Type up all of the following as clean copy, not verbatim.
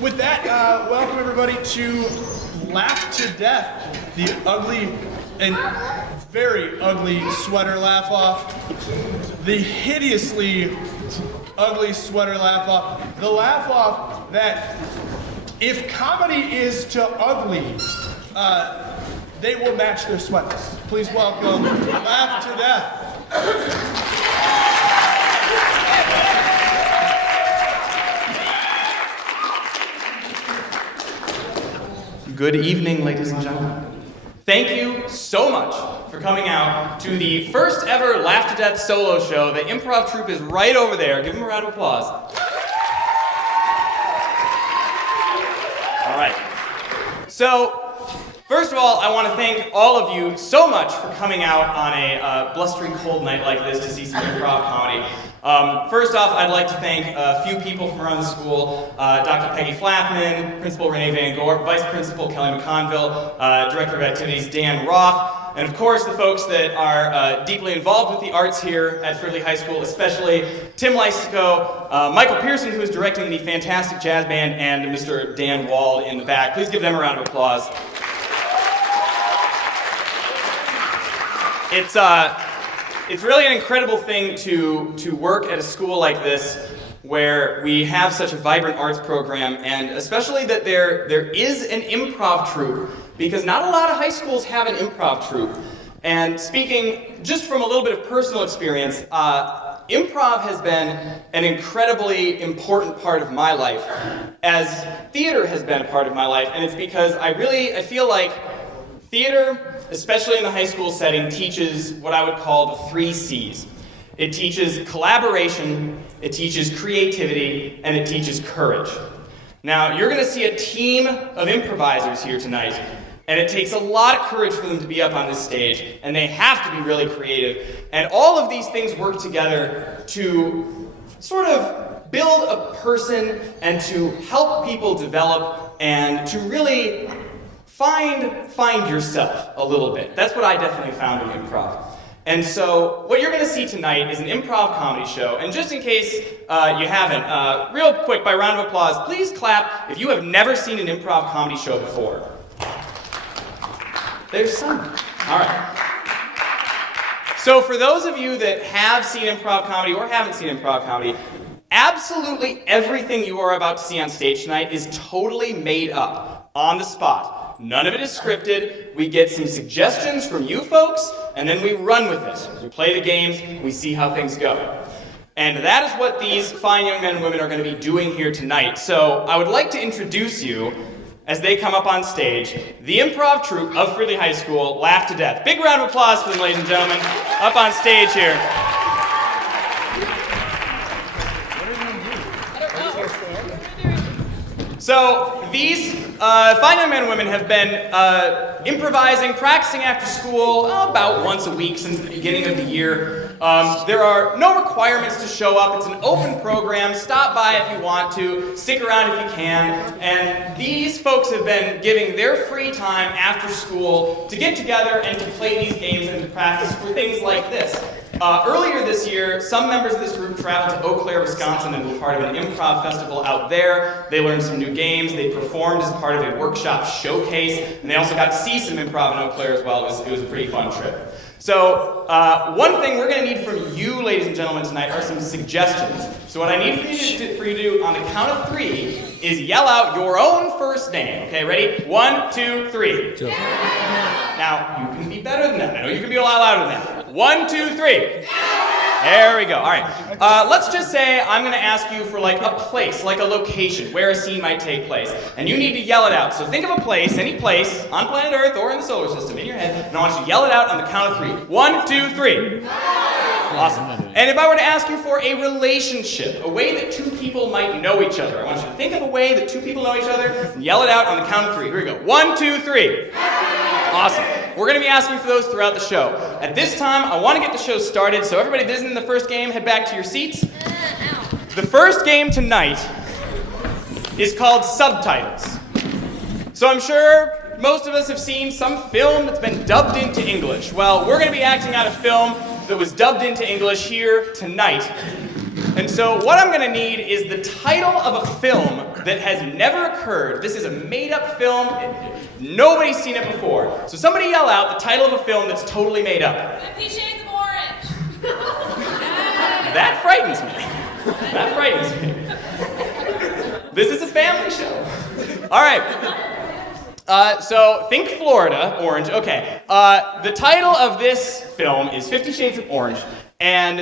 With that, welcome everybody to Laugh2Death, the ugly and very ugly sweater laugh-off, the hideously ugly sweater laugh-off, the laugh-off that, if comedy is to ugly, they will match their sweaters. Please welcome Laugh2Death. Good evening, ladies and gentlemen. Thank you so much for coming out to the first ever Laugh2Death solo show. The Improv Troupe is right over there. Give them a round of applause. All right. So, first of all, I want to thank all of you so much for coming out on a blustery cold night like this to see some improv comedy. First off, I'd like to thank a few people from around the school, Dr. Peggy Flathman, Principal Renee Van Gorp, Vice Principal Kelly McConville, Director of Activities Dan Roth, and of course the folks that are deeply involved with the arts here at Fridley High School, especially Tim Lysico, Michael Pearson, who is directing the fantastic jazz band, and Mr. Dan Wald in the back. Please give them a round of applause. It's really an incredible thing to work at a school like this where we have such a vibrant arts program, and especially that there is an improv troupe, because not a lot of high schools have an improv troupe. And speaking just from a little bit of personal experience, improv has been an incredibly important part of my life, as theater has been a part of my life, and it's because I feel like theater, especially in the high school setting, teaches what I would call the 3 C's. It teaches collaboration, it teaches creativity, and it teaches courage. Now, you're going to see a team of improvisers here tonight, and it takes a lot of courage for them to be up on this stage, and they have to be really creative. And all of these things work together to sort of build a person and to help people develop and to really find yourself a little bit. That's what I definitely found in improv. And so what you're going to see tonight is an improv comedy show. And just in case you haven't, real quick, by round of applause, please clap if you have never seen an improv comedy show before. There's some. All right. So for those of you that have seen improv comedy or haven't seen improv comedy, absolutely everything you are about to see on stage tonight is totally made up on the spot. None of it is scripted. We get some suggestions from you folks, and then we run with it. We play the games, we see how things go. And that is what these fine young men and women are going to be doing here tonight. So I would like to introduce you, as they come up on stage, the Improv Troupe of Fridley High School, Laugh2Death. Big round of applause for them, ladies and gentlemen, up on stage here. So these fine young men and women have been improvising, practicing after school about once a week since the beginning of the year. There are no requirements to show up. It's an open program. Stop by if you want to. Stick around if you can. And these folks have been giving their free time after school to get together and to play these games and to practice for things like this. Earlier this year, some members of this group traveled to Eau Claire, Wisconsin, and were part of an improv festival out there. They learned some new games. They performed as part of a workshop showcase, and they also got to see some improv in Eau Claire as well. It was a pretty fun trip. So one thing we're going to need from you, ladies and gentlemen, tonight are some suggestions. So what I need for you to do on the count of 3 is yell out your own first name. Okay, ready? 1, 2, 3. Joe. Now, you can be better than that. I know you can be a lot louder than that. 1, 2, 3. There we go. All right. Let's just say I'm going to ask you for like a place, like a location, where a scene might take place. And you need to yell it out. So think of a place, any place, on planet Earth or in the solar system, in your head, and I want you to yell it out on the count of 3. 1, 2, 3. Awesome. And if I were to ask you for a relationship, a way that 2 people might know each other, I want you to think of a way that 2 people know each other and yell it out on the count of 3. Here we go. 1, 2, 3. Awesome. We're going to be asking for those throughout the show. At this time, I want to get the show started, so everybody that isn't in the first game, head back to your seats. The first game tonight is called Subtitles. So I'm sure most of us have seen some film that's been dubbed into English. Well, we're going to be acting out a film that was dubbed into English here tonight. And so what I'm going to need is the title of a film that has never occurred. This is a made-up film. Nobody's seen it before. So somebody yell out the title of a film that's totally made up. 50 Shades of Orange. That frightens me. That frightens me. This is a family show. All right. So think Florida, orange. Okay. The title of this film is 50 Shades of Orange. And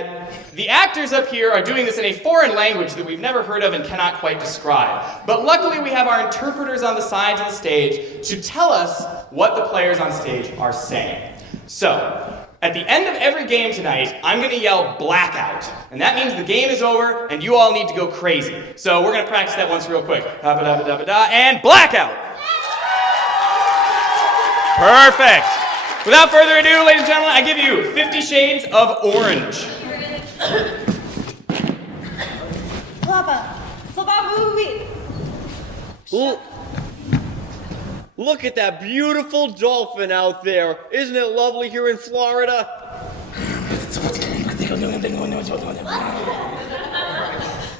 the actors up here are doing this in a foreign language that we've never heard of and cannot quite describe. But luckily we have our interpreters on the sides of the stage to tell us what the players on stage are saying. So, at the end of every game tonight, I'm going to yell blackout. And that means the game is over and you all need to go crazy. So we're going to practice that once real quick. And blackout! Perfect! Without further ado, ladies and gentlemen, I give you 50 Shades of Orange. Look at that beautiful dolphin out there. Isn't it lovely here in Florida?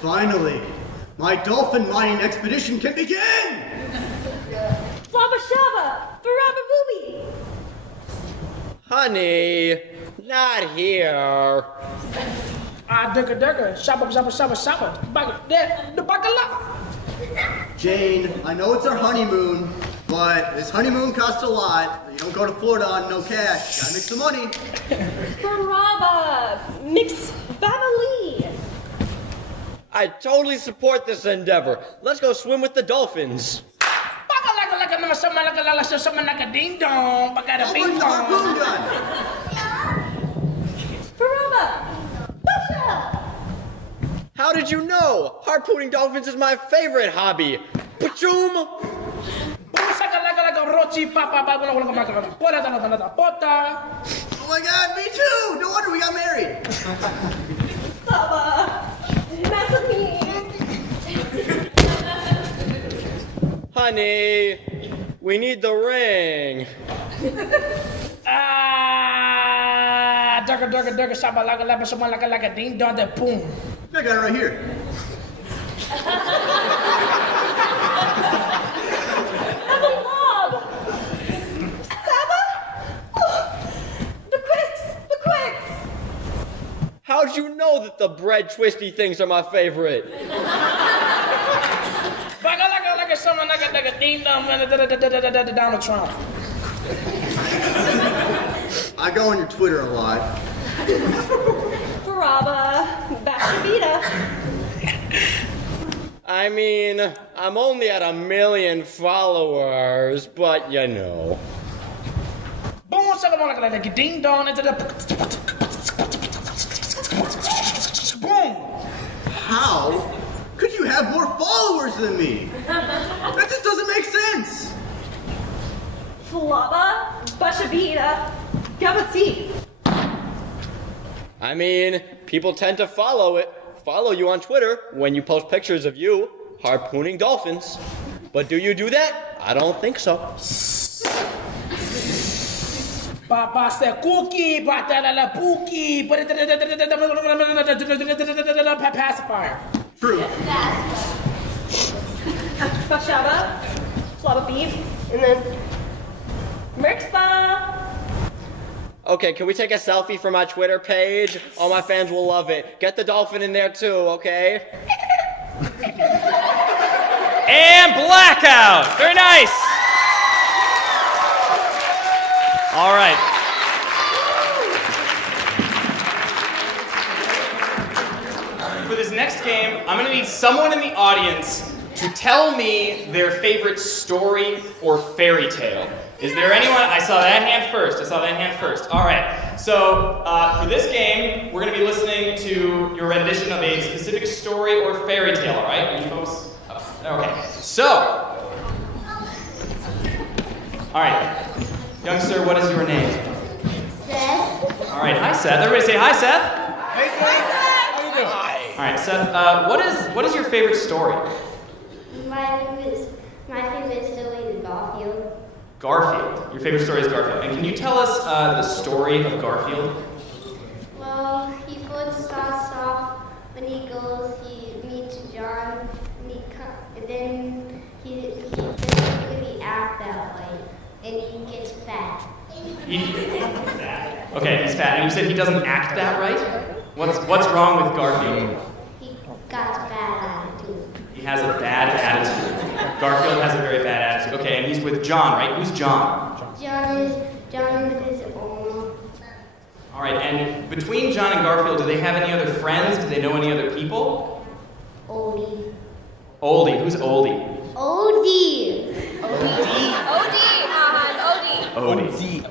Finally, my dolphin mining expedition can begin! Flabba Shabba. Barabba Booby. Honey, not here. Digga, shabba, the bacala. Jane, I know it's our honeymoon, but this honeymoon costs a lot. You don't go to Florida on no cash. Gotta make some money. Barabba. Mix Babali. I totally support this endeavor. Let's go swim with the dolphins. Ding dong, Open the harpoon gun! Barabba. Basha. How did you know? Harpooning dolphins is my favorite hobby. Pachoom! Oh my god, me too! No wonder we got married! Baba. Massamy. Honey, we need the ring. Digga, shabba, like ding dong, the boom. I got it right here. Have a lob. Saba. The quicks. How'd you know that the bread twisty things are my favorite? Like someone like a ding dong, Donald Trump. I go on your Twitter a lot. Barabba. Bashavita. I mean, I'm only at 1 million followers, but you know. Boom, like a ding dong, boom. How could you have more followers than me? That just doesn't make sense. Flabba. Bashavita. Gabati. I mean, people tend to follow you on Twitter when you post pictures of you harpooning dolphins. But do you do that? I don't think so. Papa said cookie, pookie, pacifier. True. Bashaba. Flabba beef. And then Merxba. Okay, can we take a selfie for my Twitter page? All my fans will love it. Get the dolphin in there too, okay? And blackout. Very nice. All right. For this next game, I'm going to need someone in the audience to tell me their favorite story or fairy tale. Is there anyone? I saw that hand first. All right. So for this game, we're going to be listening to your rendition of a specific story or fairy tale. All right, you folks. Okay. So, all right, youngster, what is your name? Seth. All right. Hi, Seth. Everybody say hi, Seth. Hey, Seth. How you doing? All right, Seth. What is your favorite story? My favorite story is Garfield. Garfield. Your favorite story is Garfield. And can you tell us the story of Garfield? Well, when he goes, he meets John, and then he doesn't really act that way, and he gets fat. Okay, he's fat. And you said he doesn't act that right? What's wrong with Garfield? He got a bad attitude. He has a bad attitude. Garfield has a very bad attitude. Okay, and he's with John, right? Who's John? John is with his own. All right, and between John and Garfield, do they have any other friends? Do they know any other people? Oldie. Oldie. Who's Oldie? Oldie. Odie.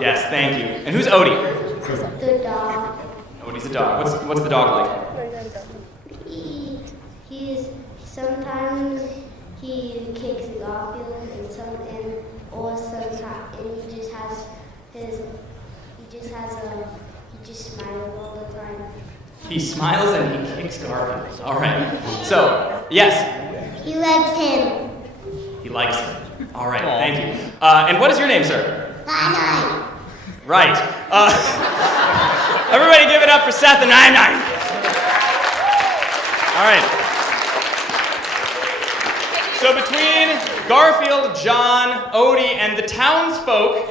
Yes, thank you. And who's Odie? The dog. Odie's a dog. What's the dog like? Sometimes he kicks Garfield, and he just smiles all the time. He smiles and he kicks Garfield. All right. So, yes. He likes him. He likes him. All right, thank you. And what is your name, sir? Nine. Right. Everybody give it up for Seth and Nine. All right. So between Garfield, John, Odie, and the townsfolk,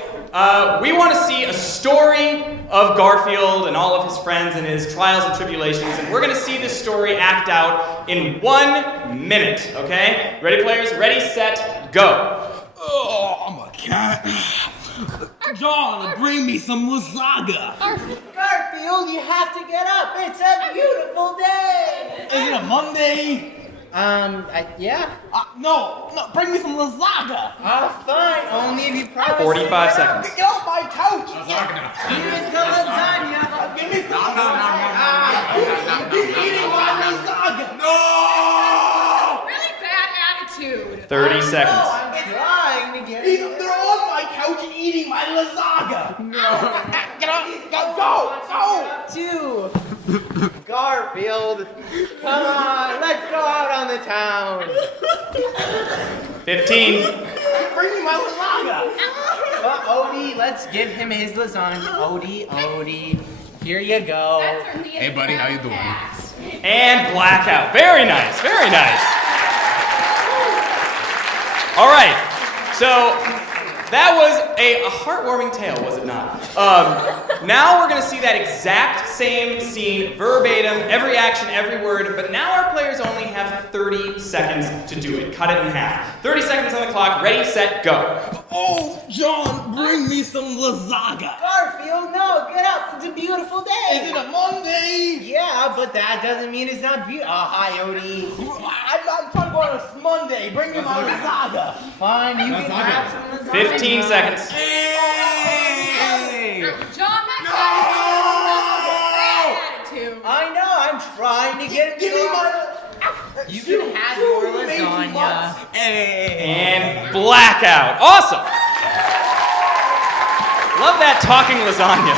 we want to see a story of Garfield and all of his friends and his trials and tribulations, and we're going to see this story act out in 1 minute, okay? Ready, players? Ready, set, go. Oh, I'm a cat. John, bring me some lasagna. Garfield, you have to get up. It's a beautiful day. Is it a Monday? Yeah. No, bring me some lasagna. Fine. Only if you promise. 45 seconds. Get off my couch. Lasagna. Here's the lasagna. Give me some lasagna. He's eating my lasagna. No! Really bad attitude. 30 seconds. I'm trying to get it. They're on my couch eating my lasagna. No. Get off. Go. Two. Garfield, come on, let's go out on the town. 15. Bring me my lasagna. Odie, let's give him his lasagna. Odie, here you go. Hey, buddy, how you doing? And blackout. Very nice, very nice. All right, so that was a heartwarming tale, was it not? Now we're going to see that exact same scene, verbatim, every action, every word, but now our players only have 30 seconds to do it. Cut it in half. 30 seconds on the clock. Ready, set, go. Oh, John, bring me some lasagna. Garfield, no, get up. It's a beautiful day. Is it a Monday? Yeah, but that doesn't mean it's not beautiful. Hi, Odie. I'm trying to go on a Monday. Bring me my lasagna. Fine, you can have some lasagna. 15 seconds. Hey! John, No! bad attitude. I know, I'm trying to get it. Give me my... You can have your lasagna. And blackout. Awesome. Love that talking lasagna.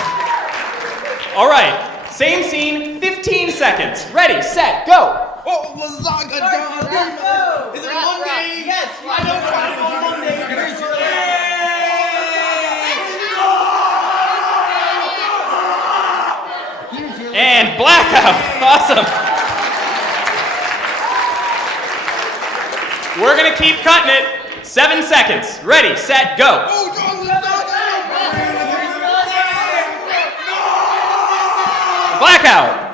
All right, same scene, 15 seconds. Ready, set, go. Oh, lasagna, John. Let's go. Is it Monday? Yes. I don't want to go Monday. And blackout. Awesome. We're going to keep cutting it. 7 seconds. Ready, set, go. Oh, John, Blackout.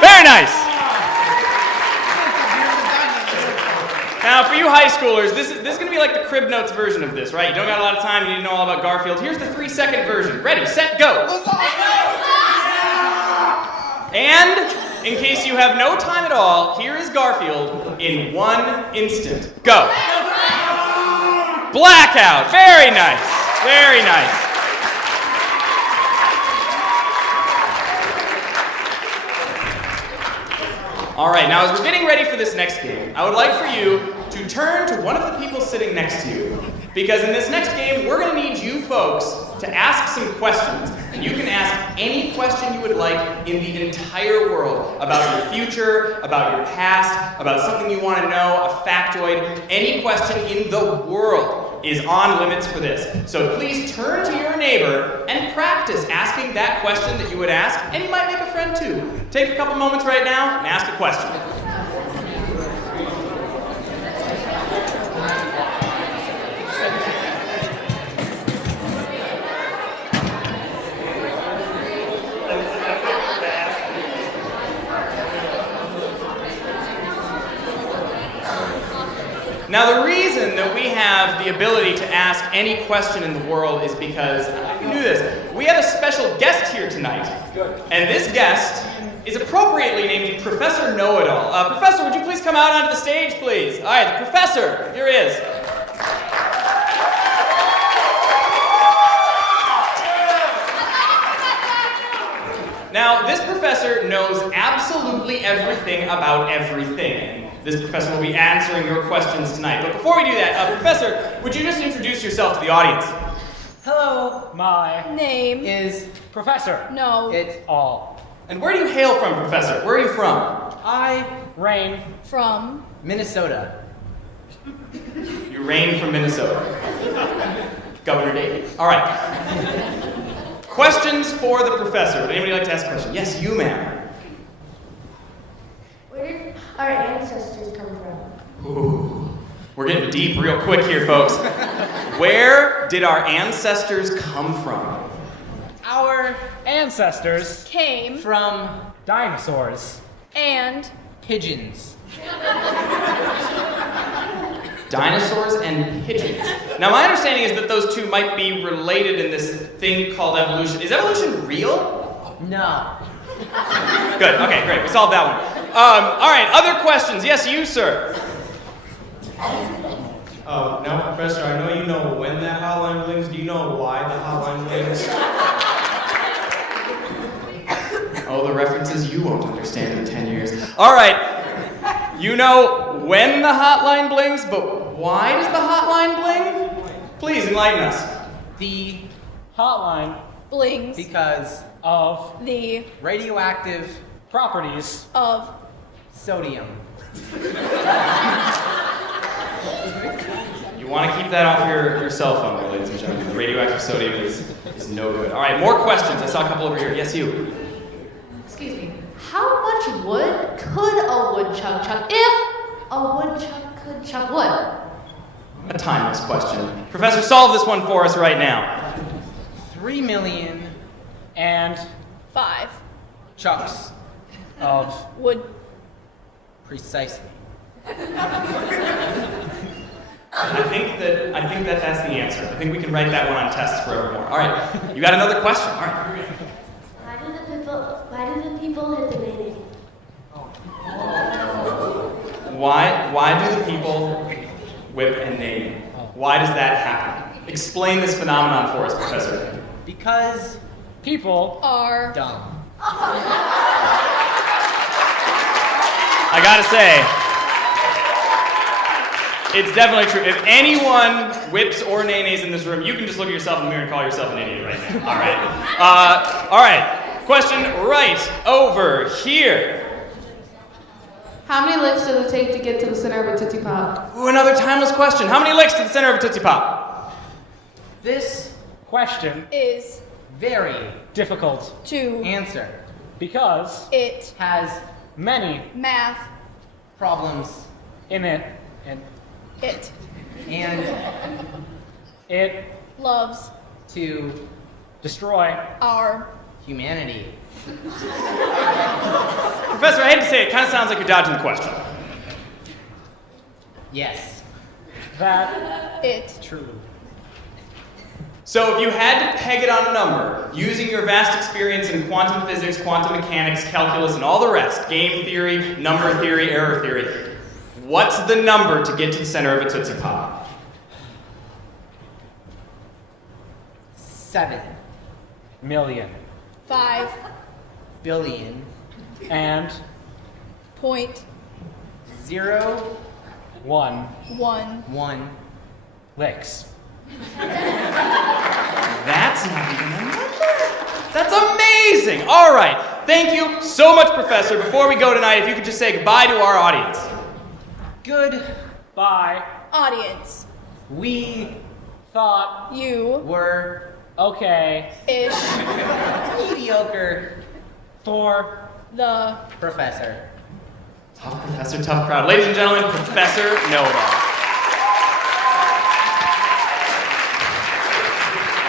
Very nice. Now, for you high schoolers, this is going to be like the Crib Notes version of this, right? You don't got a lot of time. You need to know all about Garfield. Here's the 3-second version. Ready, set, go. And in case you have no time at all, here is Garfield in 1 instant. Go. Blackout. Very nice. Very nice. All right, now as we're getting ready for this next game, I would like for you to turn to one of the people sitting next to you. Because in this next game, we're going to need you folks to ask some questions. And you can ask any question you would like in the entire world about your future, about your past, about something you want to know, a factoid, any question in the world. is on limits for this. So please turn to your neighbor and practice asking that question that you would ask, and you might make a friend too. Take a couple moments right now and ask a question. Now, the reason that we have the ability to ask any question in the world is because, I don't know if you knew this, we have a special guest here tonight. And this guest is appropriately named Professor Know-It-All. Professor, would you please come out onto the stage, please? All right, the professor, here he is. Now, this professor knows absolutely everything about everything. This professor will be answering your questions tonight. But before we do that, Professor, would you just introduce yourself to the audience? Hello, my Name. is Professor. No. It all. And where do you hail from, Professor? Where are you from? I reign From. Minnesota. You reign from Minnesota. Governor Dave. All right. Questions for the professor. Would anybody like to ask a question? Yes, you, ma'am. Where did our ancestors come from? Ooh, we're getting deep real quick here, folks. Where did our ancestors come from? Our ancestors Came. from dinosaurs, And. pigeons. Dinosaurs and pigeons. Now, my understanding is that those two might be related in this thing called evolution. Is evolution real? No. Good. Okay, great. We solved that one. All right, other questions? Yes, you, sir. Now, Professor, I know you know when that hotline blings. Do you know why the hotline blings? Oh, the references you won't understand in 10 years. All right. You know when the hotline blings, but why does the hotline bling? Please enlighten us. The hotline, Blings. because of The. radioactive properties Of. sodium. You want to keep that off your cell phone there, ladies and gentlemen. The radioactive sodium is no good. All right, more questions. I saw a couple over here. Yes, you. Excuse me. How much wood could a woodchuck chuck if a woodchuck could chuck wood? A timeless question. Professor, solve this one for us right now. 3 million and 5. chucks of Would. precisely. I think that that's the answer. I think we can write that one on tests forevermore. All right, you got another question. All right. Why do the people hit the baby? Why do the people whip and neigh? Why does that happen? Explain this phenomenon for us, Professor. Because people Are. dumb. I gotta say, it's definitely true. If anyone whips or nays in this room, you can just look at yourself in the mirror and call yourself an idiot right now. All right. All right. Question right over here. How many licks does it take to get to the center of a Tootsie Pop? Ooh, another timeless question. How many licks to the center of a Tootsie Pop? This question Is. very difficult To. answer because It. has many Math. problems in it and It. it Loves. to destroy Our. humanity. Professor, I hate to say it, kind of sounds like you're dodging the question. Yes, That. It. true. So if you had to peg it on a number, using your vast experience in quantum physics, quantum mechanics, calculus, and all the rest, game theory, number theory, error theory, what's the number to get to the center of a Tootsie Pop? 7 million 5. billion And. Point. 0 1 1. 1 licks. That's not even a number. That's amazing. All right. Thank you so much, Professor. Before we go tonight, if you could just say goodbye to our audience. Goodbye. Audience. We thought You. were okay, Ish. mediocre for The. professor. Tough professor, tough crowd. Ladies and gentlemen, Professor Know-It-All.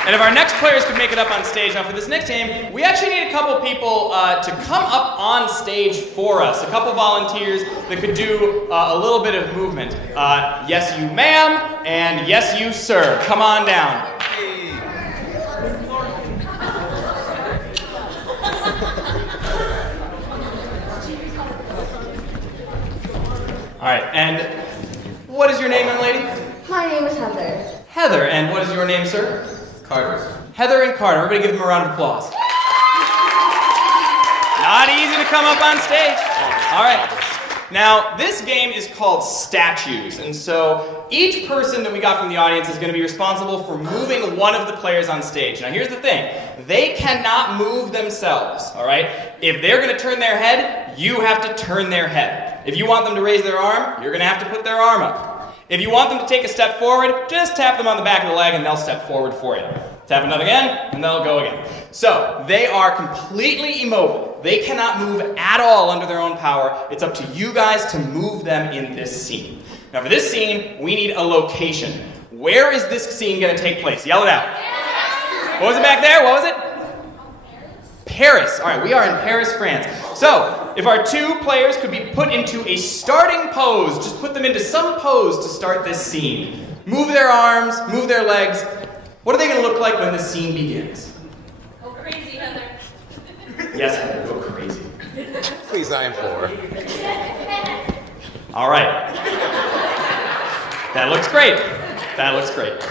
And if our next players could make it up on stage, now for this next game, we actually need a couple people to come up on stage for us. A couple volunteers that could do a little bit of movement. Yes, you ma'am, and yes, you sir. Come on down. All right, and what is your name, young lady? My name is Heather. Heather, and what is your name, sir? Carter. Heather and Carter. Everybody give them a round of applause. Not easy to come up on stage. All right. Now, this game is called Statues, and so each person that we got from the audience is going to be responsible for moving one of the players on stage. Now, here's the thing. They cannot move themselves, all right? If they're going to turn their head, you have to turn their head. If you want them to raise their arm, you're going to have to put their arm up. If you want them to take a step forward, just tap them on the back of the leg and they'll step forward for you. Tap another again, and they'll go again. So, they are completely immobile. They cannot move at all under their own power. It's up to you guys to move them in this scene. Now, for this scene, we need a location. Where is this scene going to take place? Yell it out. What was it back there? What was it? Paris. All right, we are in Paris, France. So, if our two players could be put into a starting pose, just put them into some pose to start this scene. Move their arms, move their legs. What are they going to look like when the scene begins? Go crazy, Heather. Yes, Heather, go crazy. Please, I implore. All right. That looks great. That looks great.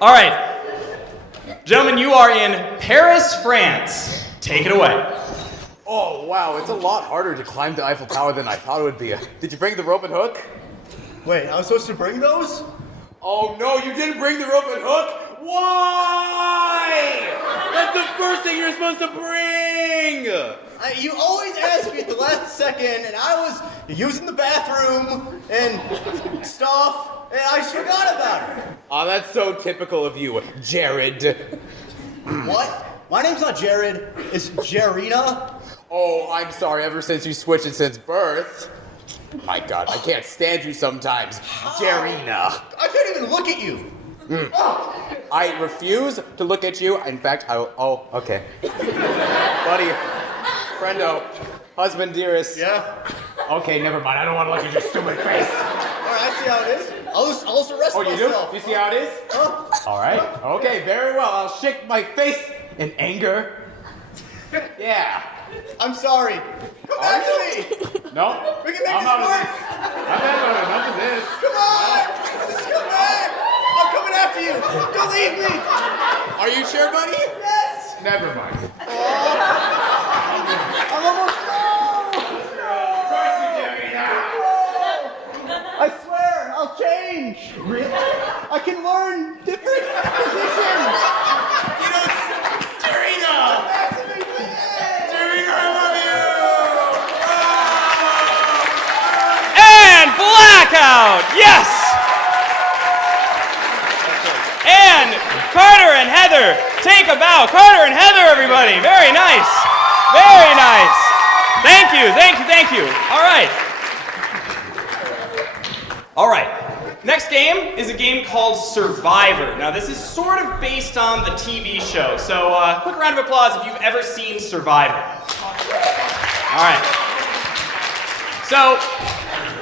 All right. Gentlemen, you are in Paris, France. Take it away. Oh, wow, it's a lot harder to climb the Eiffel Tower than I thought it would be. Did you bring the rope and hook? Wait, I was supposed to bring those? Oh, no, you didn't bring the rope and hook? Why? That's the first thing you're supposed to bring! You always ask me at the last second, and I was using the bathroom and stuff, and I just forgot about it. Oh, that's so typical of you, Jared. What? My name's not Jared, it's Jarina. Oh, I'm sorry, ever since you switched it since birth. My God, I can't stand you sometimes, Jarina. I can't even look at you. I refuse to look at you. In fact, oh, okay. Buddy, friendo, husband, dearest. Yeah? Okay, never mind. I don't want to look at your stupid face. All right, I see how it is. I'll just arrest Oh, you do? myself. You see how it is? All right. Okay, very well. I'll shake my face in anger. Yeah. I'm sorry. Come back to me. No? We can make I'm this out of work. Enough of this. Come on. Just come back. I'm coming after you. Don't leave me. Are you sure, buddy? Yes. Never mind. I'm almost home. Of course you do, I swear, I'll change. Really? I can learn different positions. You know, Jarina! Come back to me, please. Jarina, I love you! And blackout! Yes! And Carter and Heather, take a bow. Carter and Heather, everybody. Very nice. Very nice. Thank you, thank you, thank you. All right. All right. Next game is a game called Survivor. Now, this is sort of based on the TV show. So, quick round of applause if you've ever seen Survivor. All right. So,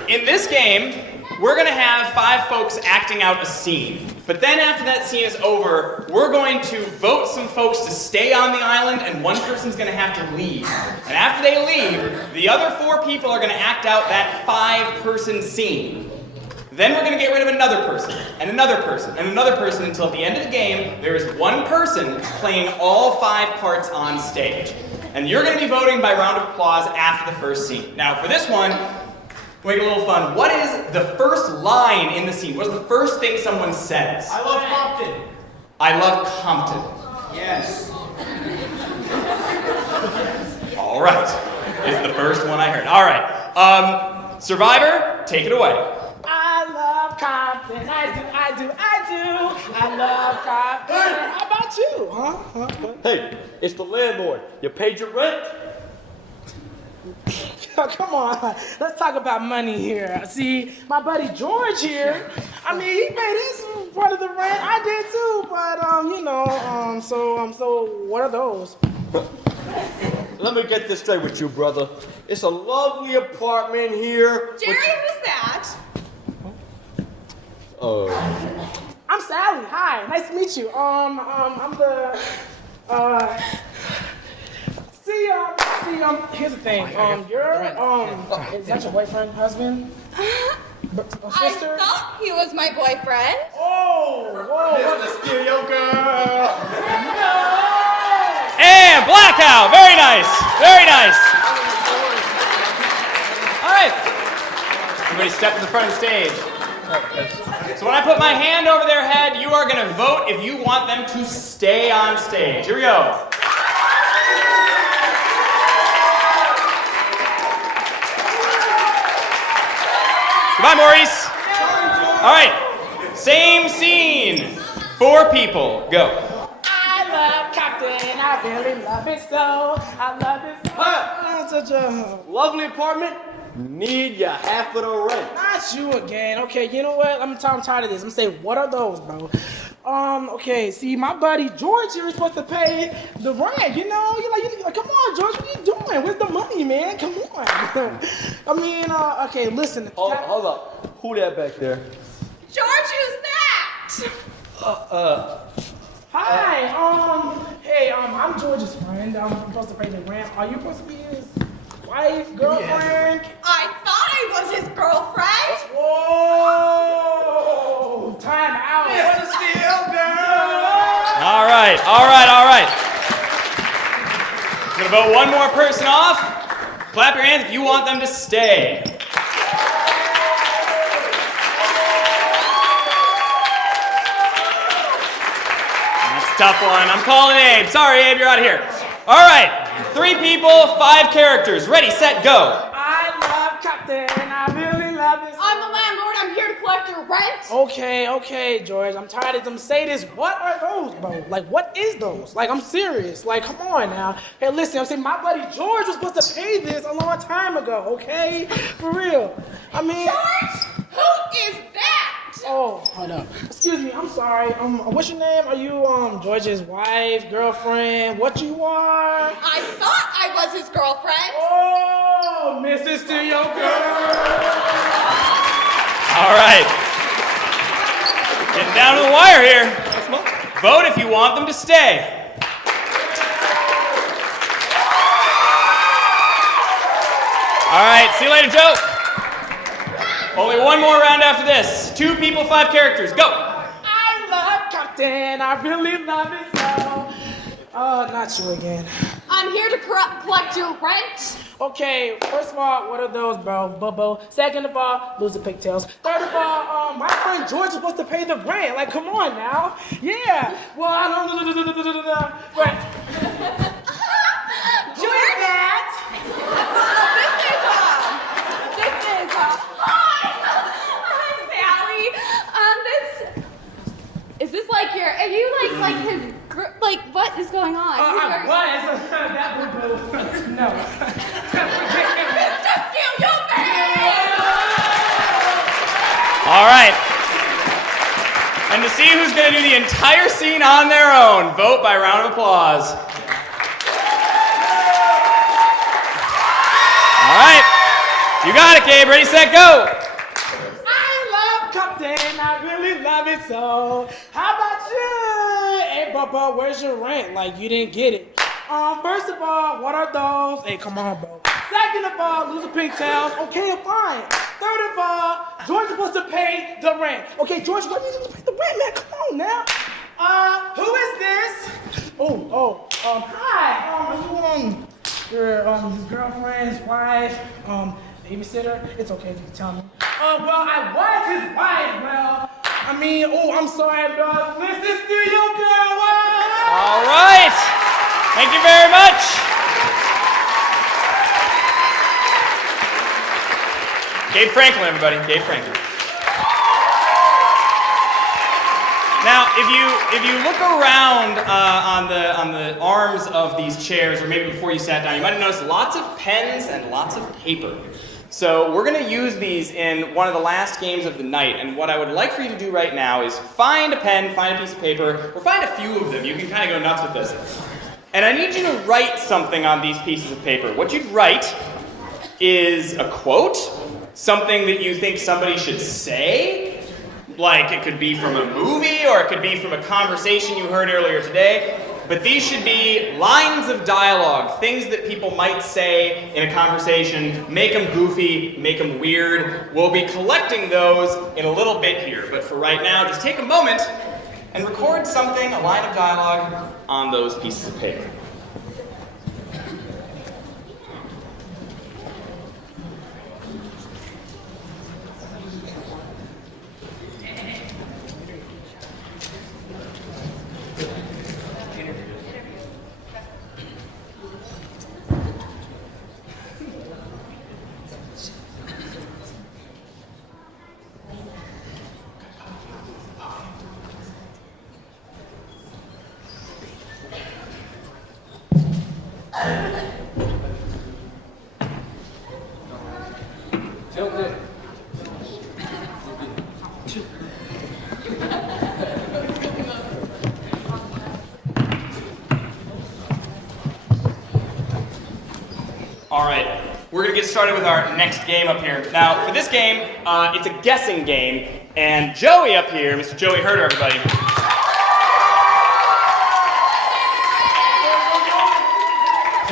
in this game, we're going to have 5 folks acting out a scene. But then after that scene is over, we're going to vote some folks to stay on the island, and one person's going to have to leave. And after they leave, the other 4 people are going to act out that 5-person scene. Then we're going to get rid of another person, and another person, and another person, until at the end of the game, there is one person playing all 5 parts on stage. And you're going to be voting by round of applause after the first scene. Now, for this one, we'll make it a little fun. What is the first line in the scene? What is the first thing someone says? I love Compton. I love Compton. Yes. All right. Is the first one I heard. All right. Survivor, take it away. I love Compton. I do. I love cops. How about you? Huh? Hey, it's the landlord. You paid your rent? Come on, let's talk about money here. See, my buddy George here, I mean, he paid his part of the rent. I did too, but, so what are those? Let me get this straight with you, brother. It's a lovely apartment here. Jerry, who's that? I'm Sally. Hi, nice to meet you. I'm the, here's the thing. Is that your boyfriend, husband? Sister? I thought he was my boyfriend. Oh, whoa. Mr. Steal Your Girl. And blackout. Very nice. Very nice. All right. Everybody step to the front of the stage. So when I put my hand over their head, you are going to vote if you want them to stay on stage. Here we go. Goodbye, Maurice. All right. Same scene. 4 people. Go. I love Captain. I really love it so. I love it so. Such a Lovely apartment. Need ya half of the rent. Not you again. Okay, you know what? I'm tired of this. I'm gonna say, what are those, bro? Okay, see, my buddy George here is supposed to pay the rent, you know? You're like, come on, George, what are you doing? Where's the money, man? Come on. I mean, okay, listen. Hold up. Who that back there? George, who's that? Hi, hey, I'm George's friend. I'm supposed to pay the rent. Are you supposed to be his wife, girlfriend? I thought I was his girlfriend. Whoa! Time out. Mr. Steal Girl. All right. I'm going to vote one more person off. Clap your hands if you want them to stay. That's a tough one. I'm calling Abe. Sorry, Abe, you're out of here. All right. 3 people, 5 characters. Ready, set, go. I love Captain. I really love it. I'm the landlord. I'm here to collect your rent. Okay, George. I'm tired of them say this. What are those, bro? Like, what is those? Like, I'm serious. Like, come on now. Hey, listen, I'm saying my buddy George was supposed to pay this a long time ago, okay? For real. I mean... George? Who is that? Oh, hold up. Excuse me, I'm sorry. What's your name? Are you, George's wife, girlfriend, what you are? I thought I was his girlfriend. Oh, Mrs. Steal Your Girl. All right. Getting down to the wire here. Vote if you want them to stay. All right, see you later, Joe. Only one more round after this. 2 people, 5 characters. Go. I love Captain. I really love it so. Not you again. I'm here to collect your rent. Okay, first of all, what are those, bro? Bubbo. Second of all, loser pigtails. Third of all, my friend George is supposed to pay the rent. Like, come on now. Yeah. Well, I don't. Right. George? That. Is this like your? Are you like his? Like what is going on? I was. That boo-boo. No. Mr. Steal Your Girl. All right. And to see who's going to do the entire scene on their own, vote by round of applause. All right. You got it, Gabe. Ready, set, go. Captain, I really love it so. How about you? Hey, Bubba, where's your rent? Like, you didn't get it. First of all, what are those? Hey, come on, bro. Second of all, loser pigtails. Okay, fine. Third of all, George is supposed to pay the rent. Okay, George, what are you supposed to pay the rent, man? Come on now. Who is this? Hi. Are you, your, his girlfriend's wife, babysitter? It's okay if you can tell me. Well, I was his wife. Well, I mean, I'm sorry, bro. Listen to your girl. All right. Thank you very much. Gabe Franklin, everybody. Gabe Franklin. Now, if you look around on the arms of these chairs, or maybe before you sat down, you might have noticed lots of pens and lots of paper. So we're going to use these in one of the last games of the night, and what I would like for you to do right now is find a pen, find a piece of paper, or find a few of them. You can kind of go nuts with this. And I need you to write something on these pieces of paper. What you'd write is a quote, something that you think somebody should say, like it could be from a movie or it could be from a conversation you heard earlier today. But these should be lines of dialogue, things that people might say in a conversation. Make them goofy, make them weird. We'll be collecting those in a little bit here. But for right now, just take a moment and record something, a line of dialogue, on those pieces of paper. All right, we're gonna get started with our next game up here. Now, for this game, it's a guessing game, and Joey up here, Mr. Joey Herder, everybody.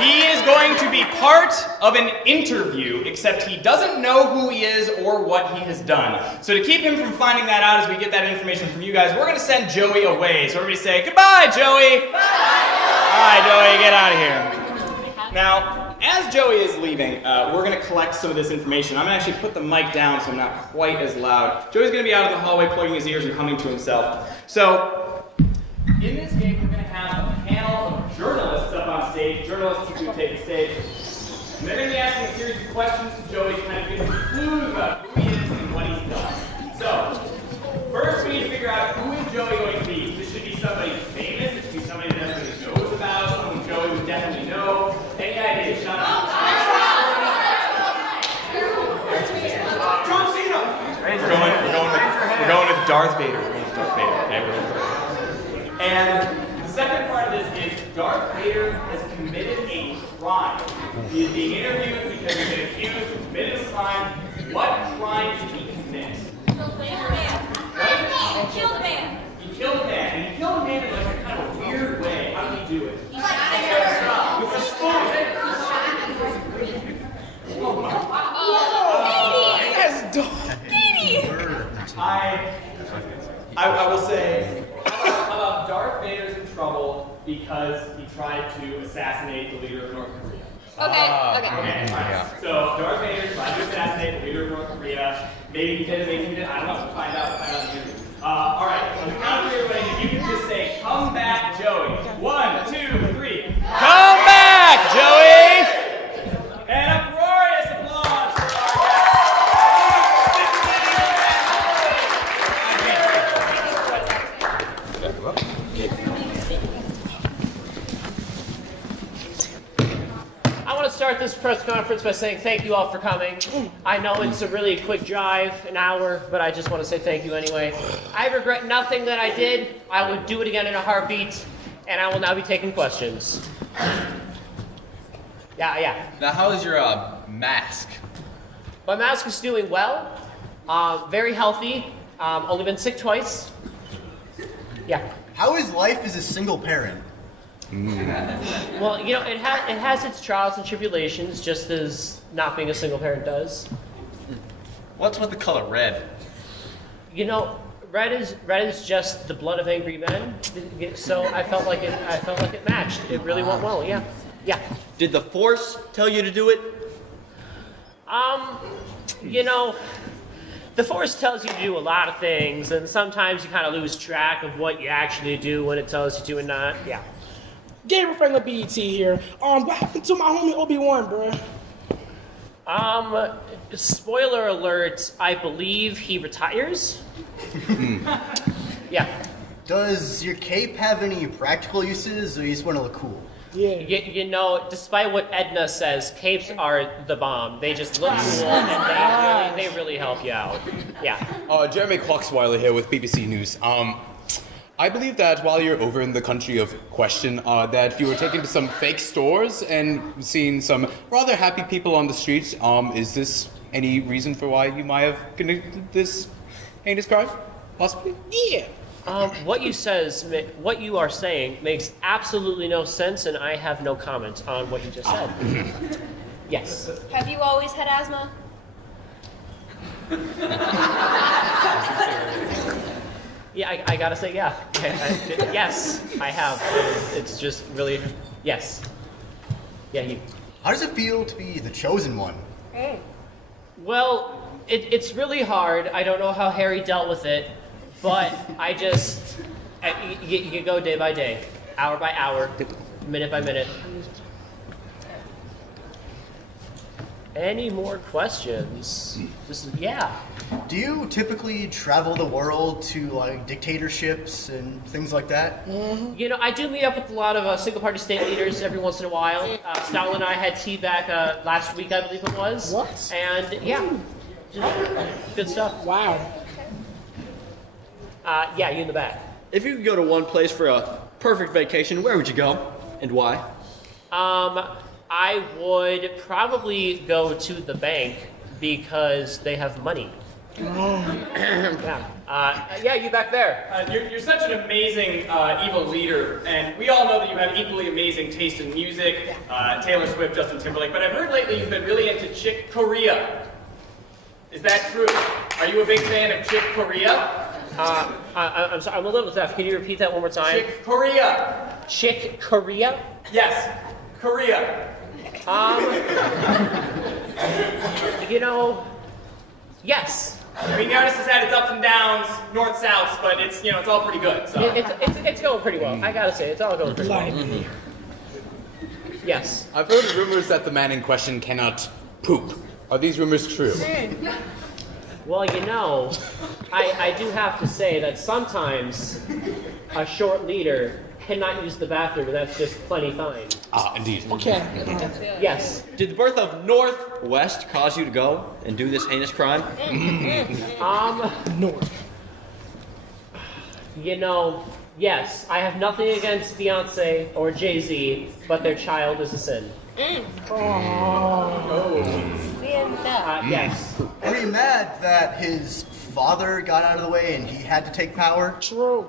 He is going to be part of an interview, except he doesn't know who he is or what he has done. So to keep him from finding that out as we get that information from you guys, we're gonna send Joey away. So everybody say, goodbye, Joey. Bye. All right, Joey, get out of here. Now, as Joey is leaving, we're going to collect some of this information. I'm going to actually put the mic down so I'm not quite as loud. Joey's going to be out in the hallway plugging his ears and humming to himself. So, in this game, we're going to have a panel of journalists up on stage, journalists who take the stage. And they're going to be asking a series of questions to Joey to kind of give him clues about who he is and what he's done. So, first we need to figure out who is Joey going to be. This should be somebody famous, it should be somebody that everybody knows about, someone Joey would definitely know. Any ideas, Sean? John Cena! We're going with Darth Vader. We're going with Darth Vader. Okay, and the second part of this is Darth Vader has committed a crime. He is being interviewed because he's been accused of committing a crime. What crime did he commit? Killed a man. Right? Killed a man. He killed a man, and he killed a man in like a kind of weird way. How did he do it? He got a With a spoon. That's dope. I will say, how about Darth Vader's in trouble because he tried to assassinate the leader of North Korea? Okay. Right. So Darth Vader tried to assassinate the leader of North Korea. Maybe he did, maybe he didn't. I don't know. We'll find out. All right. On the count of three, everybody, if you can just say, "Come back, Joey." 1, 2, 3. Come back, Joey! And uproarious applause for our I want to start this press conference by saying thank you all for coming. I know it's a really quick drive, an hour, but I just want to say thank you anyway. I regret nothing that I did. I would do it again in a heartbeat, and I will now be taking questions. Yeah. Now, how is your mask? My mask is doing well. Very healthy. Only been sick twice. Yeah. How is life as a single parent? Well, you know, it has its trials and tribulations, just as not being a single parent does. What's with the color red? You know, red is just the blood of angry men. So I felt like it matched. It really went well. Yeah. Did the Force tell you to do it? You know, the Force tells you to do a lot of things, and sometimes you kind of lose track of what you actually do when it tells you to and not. Yeah. Gabriel Franklin BET here. What happened to my homie Obi-Wan, bro? Spoiler alert, I believe he retires. Yeah. Does your cape have any practical uses, or you just want to look cool? Yeah. You know, despite what Edna says, capes are the bomb. They just look cool and they really help you out. Yeah. Jeremy Clocksweiler here with BBC News. I believe that while you're over in the country of question, that you were taken to some fake stores and seen some rather happy people on the streets. Is this any reason for why you might have committed this heinous crime? Possibly? Yeah. What you are saying makes absolutely no sense, and I have no comment on what you just said. Yes. Have you always had asthma? Yeah, I gotta say, yeah. Yes, I have. It's just really, yes. Yeah, How does it feel to be the chosen one? Well, it's really hard. I don't know how Harry dealt with it, but I just, you go day by day, hour by hour, minute by minute. Any more questions? Yeah. Do you typically travel the world to like dictatorships and things like that? You know, I do meet up with a lot of single-party state leaders every once in a while. Stalin and I had tea back last week, I believe it was. What? And yeah, good stuff. Wow. Yeah, you in the back. If you could go to one place for a perfect vacation, where would you go and why? I would probably go to the bank because they have money. Yeah, you back there. You're such an amazing evil leader, and we all know that you have equally amazing taste in music, Taylor Swift, Justin Timberlake, but I've heard lately you've been really into Chick Corea. Is that true? Are you a big fan of Chick Corea? I'm sorry, I'm a little deaf. Can you repeat that one more time? Chick Corea. Chick Corea? Yes, Korea. You know, yes. I mean, the artist has had its ups and downs, north, south, but it's, you know, it's all pretty good. So. It's going pretty well. I gotta say, it's all going pretty well. Yes. I've heard rumors that the man in question cannot poop. Are these rumors true? Well, you know, I do have to say that sometimes a short leader cannot use the bathroom, and that's just plenty fine. Indeed. Okay. Yes. Did the birth of Northwest cause you to go and do this heinous crime? North. You know, yes, I have nothing against Beyonce or Jay-Z, but their child is a sin. Yes. Are you mad that his father got out of the way and he had to take power? True.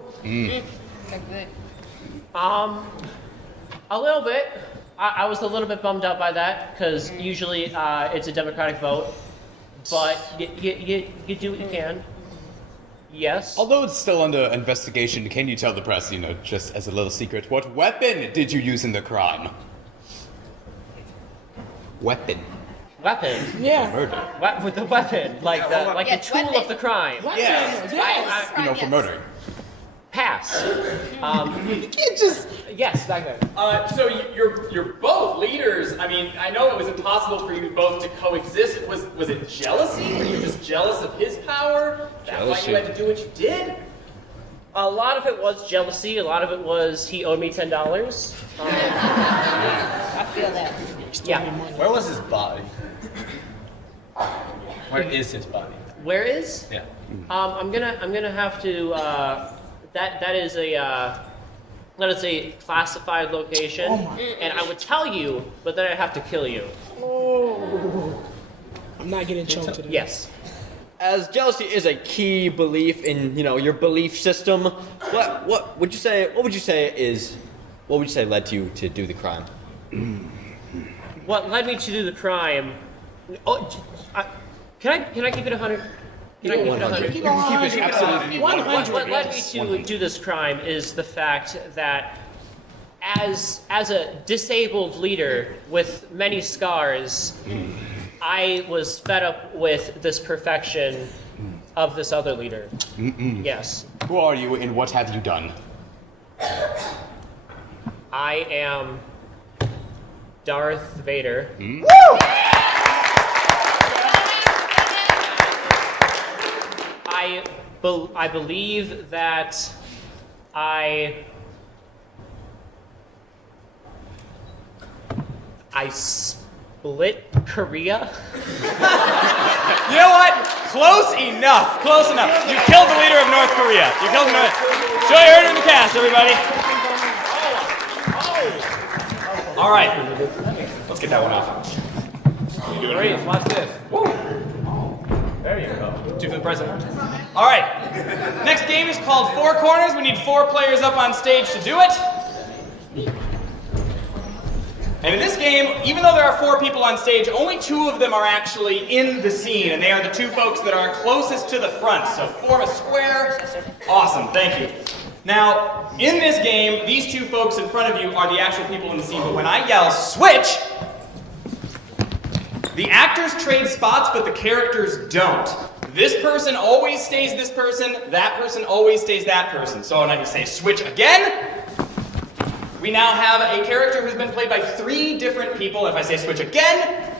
A little bit. I was a little bit bummed out by that, because usually it's a Democratic vote, but you do what you can. Yes. Although it's still under investigation, can you tell the press, you know, just as a little secret, what weapon did you use in the crime? Weapon. Yeah. Murder. With the weapon, like the tool of the crime. Yes. You know, for murdering. Pass. You can't just. Yes, back there. So you're both leaders. I mean, I know it was impossible for you both to coexist. Was it jealousy? Were you just jealous of his power? That's why you had to do what you did? A lot of it was jealousy. A lot of it was he owed me $10. I feel that. Yeah. Where was his body? Where is his body? Where is? Yeah. I'm gonna have to. That is a classified location, and I would tell you, but then I'd have to kill you. Oh. I'm not getting choked today. Yes. As jealousy is a key belief in, you know, your belief system, what would you say led to you to do the crime? What led me to do the crime? Oh, can I keep it 100? Can I keep it 100? Keep it 100. Absolutely. 100. What led me to do this crime is the fact that as a disabled leader with many scars, I was fed up with this perfection of this other leader. Yes. Who are you and what have you done? I am Darth Vader. Woo! I believe that I split Korea. You know what? Close enough. Close enough. You killed the leader of North Korea. You killed him. Show your order in the cast, everybody. All right. Let's get that one off. Great. Watch this. Woo. There you go. 2 for the president. All right. Next game is called Four Corners. We need 4 players up on stage to do it. And in this game, even though there are 4 people on stage, only 2 of them are actually in the scene, and they are the 2 folks that are closest to the front. So form a square. Awesome, thank you. Now, in this game, these 2 folks in front of you are the actual people in the scene, but when I yell switch, the actors trade spots, but the characters don't. This person always stays this person, that person always stays that person. So when I say switch again, we now have a character who's been played by 3 different people. If I say switch again,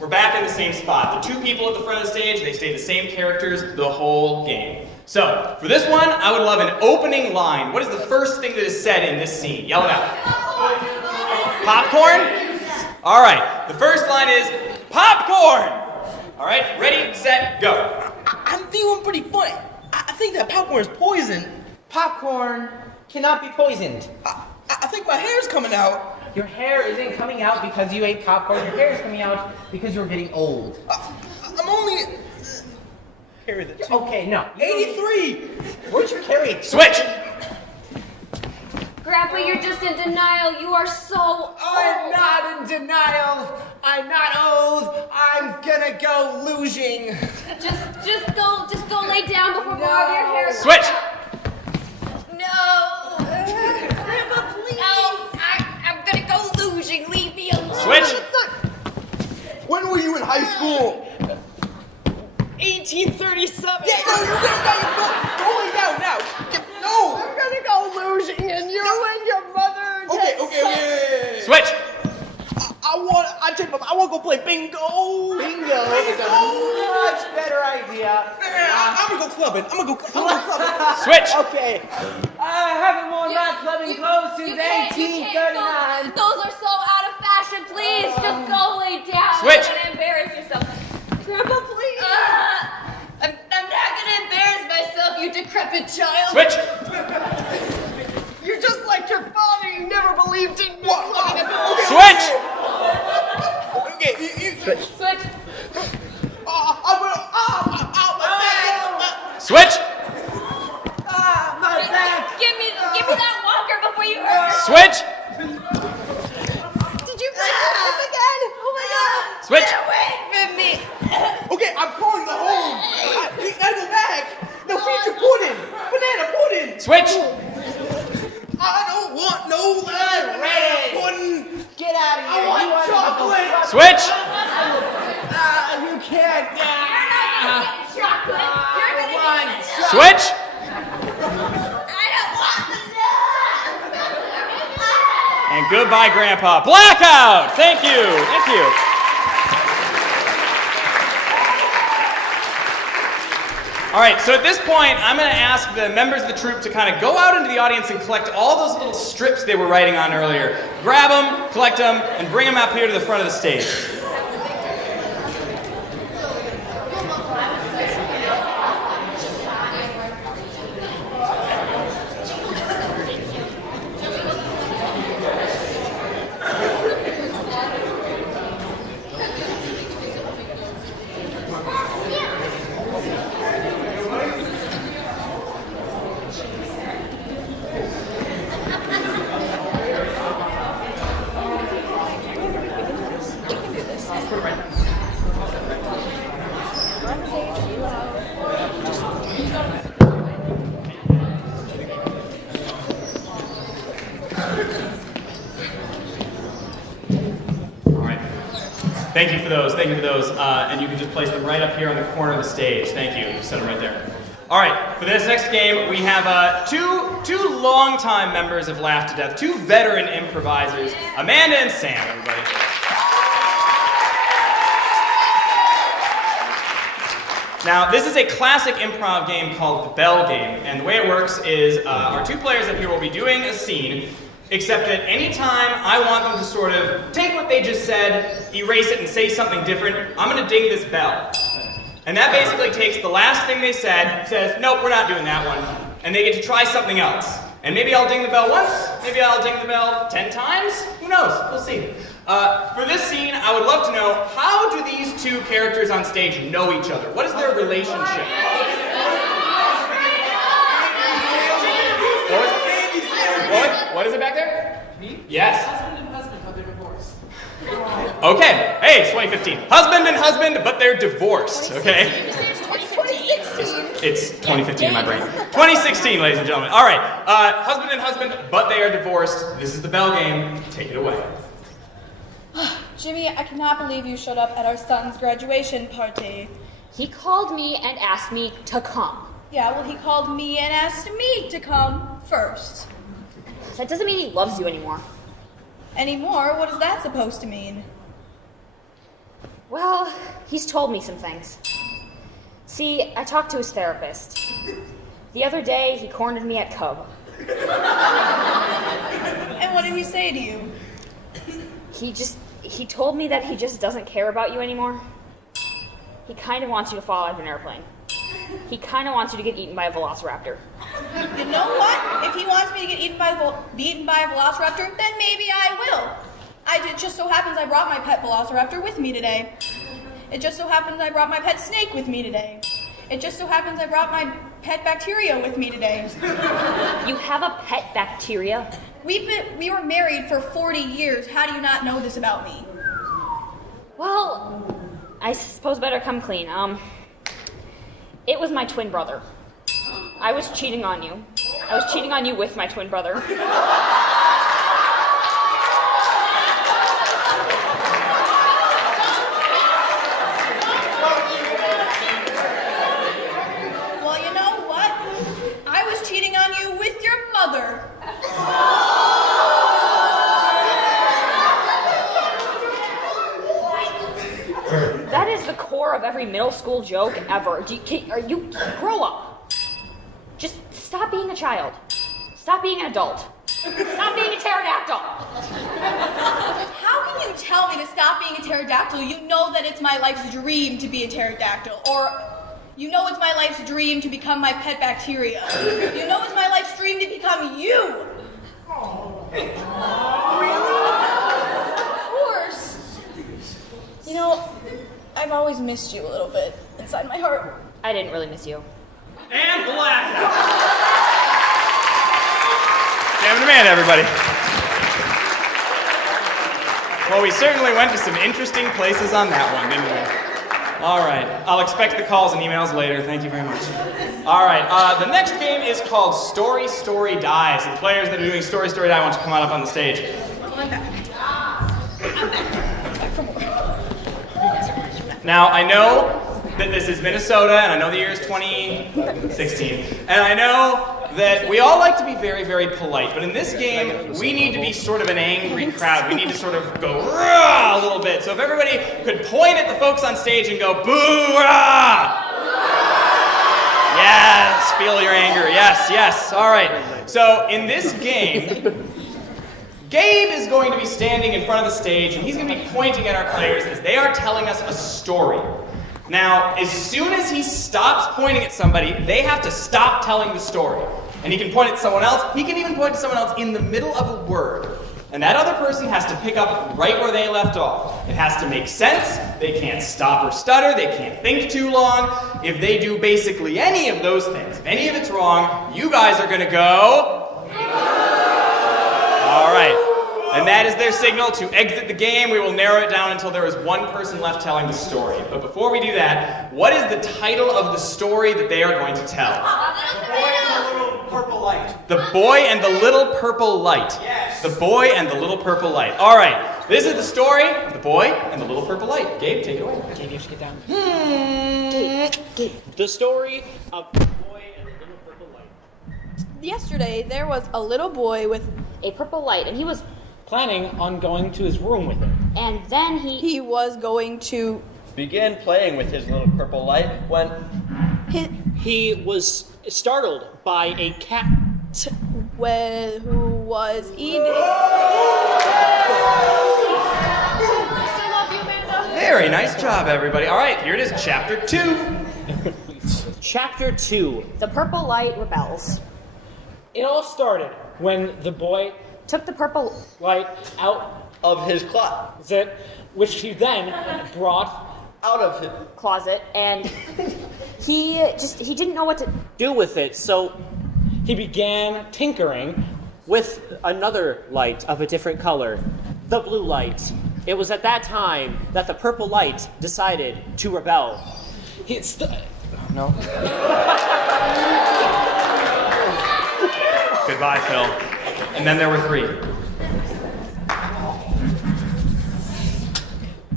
we're back in the same spot. The 2 people at the front of the stage, they stay the same characters the whole game. So, for this one, I would love an opening line. What is the first thing that is said in this scene? Yell it out. Popcorn? All right, the first line is popcorn. All right, ready, set, go. I'm feeling pretty funny. I think that popcorn is poison. Popcorn cannot be poisoned. I think my hair's coming out. Your hair isn't coming out because you ate popcorn. Your hair is coming out because you're getting old. I'm only... Carry the 2. Okay, no. 83! Where'd you carry it? Switch! Grandpa, you're just in denial. You are so old. I'm not in denial. I'm not old. I'm gonna go losing. Just go lay down before more of your hair. Switch! No. Grandpa, please. No, I'm gonna go losing. Leave me alone. Switch! When were you in high school? 1837. Yeah, no, you're gonna go lay down now. No. I'm gonna go losing, and you and your mother. Okay. Switch! I want to go play bingo. Bingo is a much better idea. I'm gonna go clubbing. Switch! Okay. I haven't worn my clubbing clothes since 1839. Those are so out of fashion. Please, just go lay down. Switch. You're gonna embarrass yourself. Grandpa, please. I'm not gonna embarrass myself, you decrepit child. Switch! You're just like your father. You never believed in me. Switch! Okay, you switch. Switch. Switch! My back. Give me that walker before you hurt. Switch! Did you break yourself again? Oh my god. Switch! Get away from me. Okay, I'm calling the home. We gotta go back. No, feature pudding. Banana pudding. Switch! I don't want no banana pudding. Get out of here. I want chocolate. Switch! You can't. You're not gonna get chocolate. You're gonna get chocolate. Switch! I don't want the love. And goodbye, Grandpa. Blackout! Thank you. Thank you. All right, so at this point, I'm going to ask the members of the troupe to kind of go out into the audience and collect all those little strips they were writing on earlier. Grab them, collect them, and bring them up here to the front of the stage. Thank you for those, and you can just place them right up here on the corner of the stage. Thank you, set them right there. All right, for this next game, we have two longtime members of Laugh2Death, 2 veteran improvisers, Amanda and Sam, everybody. Now, this is a classic improv game called the Bell Game, and the way it works is our two players up here will be doing a scene, except that any time I want them to sort of take what they just said, erase it, and say something different, I'm going to ding this bell. And that basically takes the last thing they said, says, nope, we're not doing that one, and they get to try something else. And maybe I'll ding the bell once, maybe I'll ding the bell 10 times, who knows, we'll see. For this scene, I would love to know, how do these two characters on stage know each other? What is their relationship? What is it back there? Me? Yes. Husband and husband, but they're divorced. Okay, hey, it's 2015. Husband and husband, but they're divorced, okay? It's 2015 in my brain. 2016, ladies and gentlemen. All right, husband and husband, but they are divorced. This is the Bell Game. Take it away. Jimmy, I cannot believe you showed up at our son's graduation party. He called me and asked me to come. Yeah, well, he called me and asked me to come first. That doesn't mean he loves you anymore. Anymore? What is that supposed to mean? Well, he's told me some things. See, I talked to his therapist. The other day, he cornered me at Cub. And what did he say to you? He told me that he just doesn't care about you anymore. He kind of wants you to fall out of an airplane. He kind of wants you to get eaten by a velociraptor. You know what? If he wants me to get eaten by a velociraptor, then maybe I will. It just so happens I brought my pet velociraptor with me today. It just so happens I brought my pet snake with me today. It just so happens I brought my pet bacteria with me today. You have a pet bacteria? We were married for 40 years. How do you not know this about me? Well, I suppose better come clean. It was my twin brother. I was cheating on you. I was cheating on you with my twin brother. Well, you know what? I was cheating on you with your mother. That is the core of every middle school joke ever. Grow up. Just stop being a child. Stop being an adult. Stop being a pterodactyl. How can you tell me to stop being a pterodactyl? You know that it's my life's dream to be a pterodactyl. Or you know it's my life's dream to become my pet bacteria. You know it's my life's dream to become you. Really? Of course. You know, I've always missed you a little bit inside my heart. I didn't really miss you. And blackout. Jam demand, everybody. Well, we certainly went to some interesting places on that one, didn't we? All right. I'll expect the calls and emails later. Thank you very much. All right. The next game is called Story, Story, Die. So the players that are doing Story, Story, Die want to come on up on the stage. I'm back. Now, I know that this is Minnesota, and I know the year is 2016, and I know that we all like to be very, very polite, but in this game, we need to be sort of an angry crowd. We need to sort of go rah a little bit. So if everybody could point at the folks on stage and go boo rah! Yes, feel your anger. Yes, yes. All right. So in this game, Gabe is going to be standing in front of the stage, and he's going to be pointing at our players as they are telling us a story. Now, as soon as he stops pointing at somebody, they have to stop telling the story. And he can point at someone else. He can even point to someone else in the middle of a word. And that other person has to pick up right where they left off. It has to make sense. They can't stop or stutter. They can't think too long. If they do basically any of those things, if any of it's wrong, you guys are going to go... All right. And that is their signal to exit the game. We will narrow it down until there is one person left telling the story. But before we do that, what is the title of the story that they are going to tell? The Boy and the Little Purple Light. Yes. The Boy and the Little Purple Light. All right. This is the story of The Boy and the Little Purple Light. Gabe, take it away. Gabe, you should get down. Gabe. The story of The Boy and the Little Purple Light. Yesterday, there was a little boy with a purple light, and he was planning on going to his room with it. And then he was going to began playing with his little purple light when He was startled by a cat. Who was eating. Very nice job, everybody. All right, here it is, Chapter 2. Chapter 2. The purple light rebels. It all started when the boy Took the purple light out of his closet, which he then brought out of his closet, and he didn't know what to Do with it, so he began tinkering with another light of a different color, the blue light. It was at that time that the purple light decided to rebel. No. Goodbye, Phil. And then there were 3.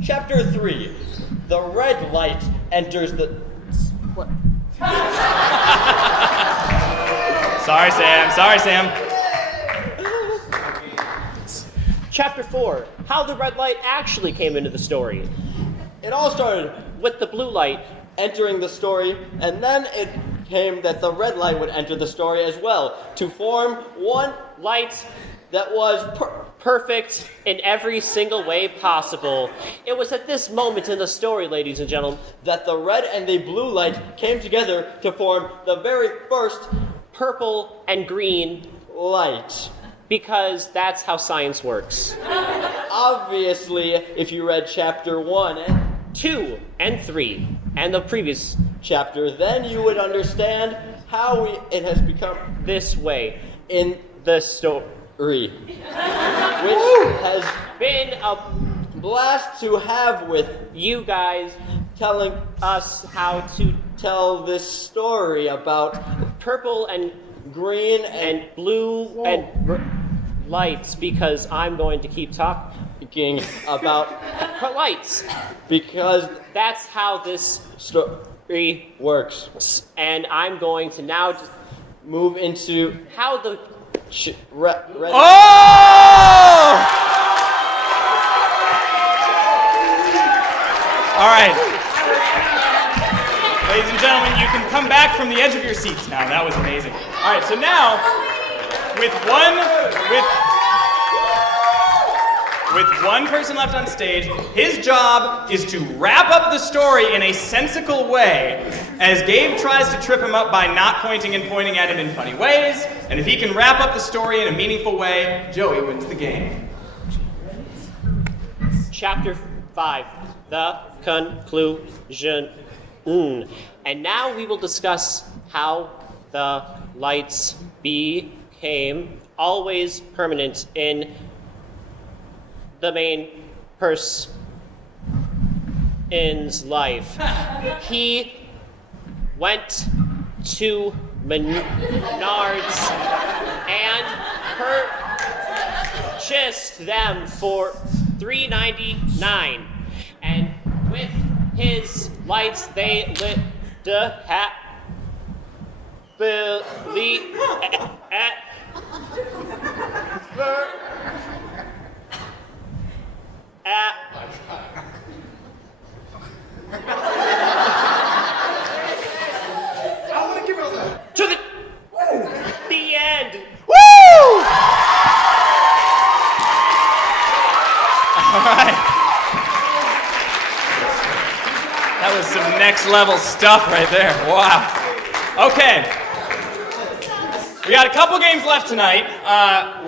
Chapter 3. The red light enters the... What? Sorry, Sam. Chapter 4. How the red light actually came into the story. It all started With the blue light entering the story, and then it came that the red light would enter the story as well, to form one light that was perfect in every single way possible. It was at this moment in the story, ladies and gentlemen, that the red and the blue light came together to form the very first purple and green light. Because that's how science works. Obviously, if you read chapter 1 and 2 and 3 and the previous chapter, then you would understand how it has become this way in the story. Which has been a blast to have with you guys telling us how to tell this story about purple and green and blue and lights, because I'm going to keep talking about lights, because that's how this story works. And I'm going to now just move into how the All right. Ladies and gentlemen, you can come back from the edge of your seats now. That was amazing. All right, so now, with one person left on stage, his job is to wrap up the story in a sensical way as Gabe tries to trip him up by not pointing and pointing at him in funny ways. And if he can wrap up the story in a meaningful way, Joey wins the game. Chapter 5, the conclusion. And now we will discuss how the lights became always permanent in the main person's life. He went to Menards and purchased them for $3.99, and with his lights they lit the happily at I want to give it to the end. Woo! All right. That was some next level stuff right there. Wow. Okay. We got a couple games left tonight.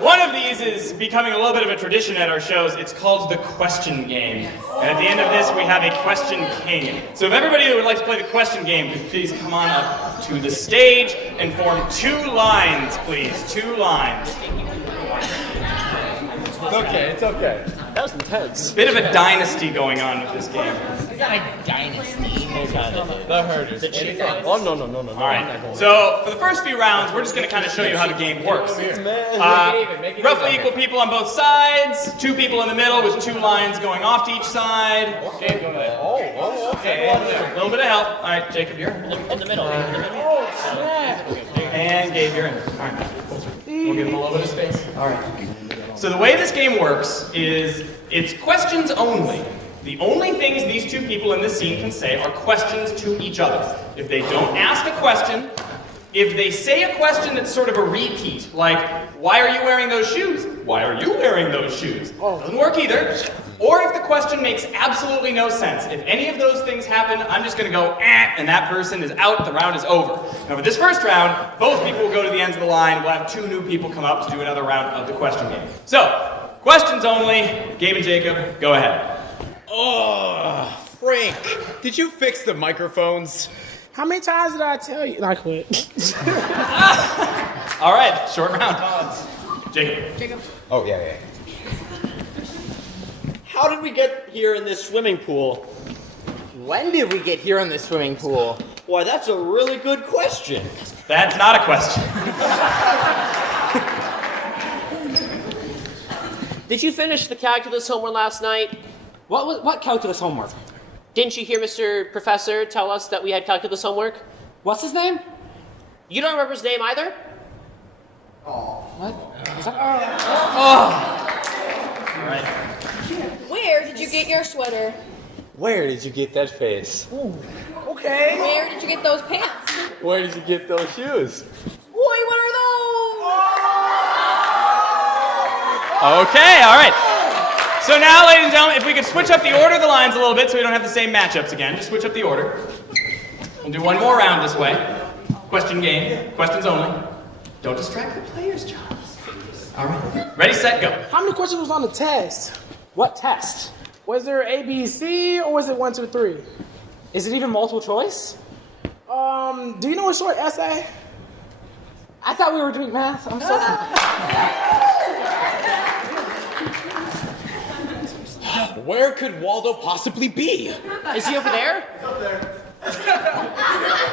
One of these is becoming a little bit of a tradition at our shows. It's called the question game. And at the end of this, we have a question king. So if everybody that would like to play the question game, could please come on up to the stage and form 2 lines, please. 2 lines. It's okay. That was intense. Bit of a dynasty going on with this game. It's not a dynasty. The herders. Oh, no. All right. So for the first few rounds, we're just going to kind of show you how the game works. Roughly equal people on both sides. 2 people in the middle with 2 lines going off to each side. Okay. A little bit of help. All right, Jacob, you're in the middle. And Gabe, you're in. All right. We'll give him a little bit of space. All right. So the way this game works is it's questions only. The only things these two people in this scene can say are questions to each other. If they don't ask a question, if they say a question that's sort of a repeat, like, why are you wearing those shoes? Why are you wearing those shoes? Doesn't work either. Or if the question makes absolutely no sense. If any of those things happen, I'm just going to go, and that person is out, the round is over. Now, for this first round, both people will go to the ends of the line. We'll have two new people come up to do another round of the question game. So, questions only. Gabe and Jacob, go ahead. Oh, Frank, did you fix the microphones? How many times did I tell you? I quit. All right, short round. Jacob. Oh, yeah. How did we get here in this swimming pool? When did we get here in this swimming pool? Why, that's a really good question. That's not a question. Did you finish the calculus homework last night? What calculus homework? Didn't you hear Mr. Professor tell us that we had calculus homework? What's his name? You don't remember his name either? What? All right. Where did you get your sweater? Where did you get that face? Okay. Where did you get those pants? Where did you get those shoes? Boy, what are those? Okay, all right. So now, ladies and gentlemen, if we could switch up the order of the lines a little bit so we don't have the same matchups again. Just switch up the order. We'll do one more round this way. Question game. Questions only. Don't distract the players, John. All right. Ready, set, go. How many questions was on the test? What test? Was there A, B, C, or was it 1, 2, 3? Is it even multiple choice? Do you know a short essay? I thought we were doing math. I'm so Where could Waldo possibly be? Is he over there?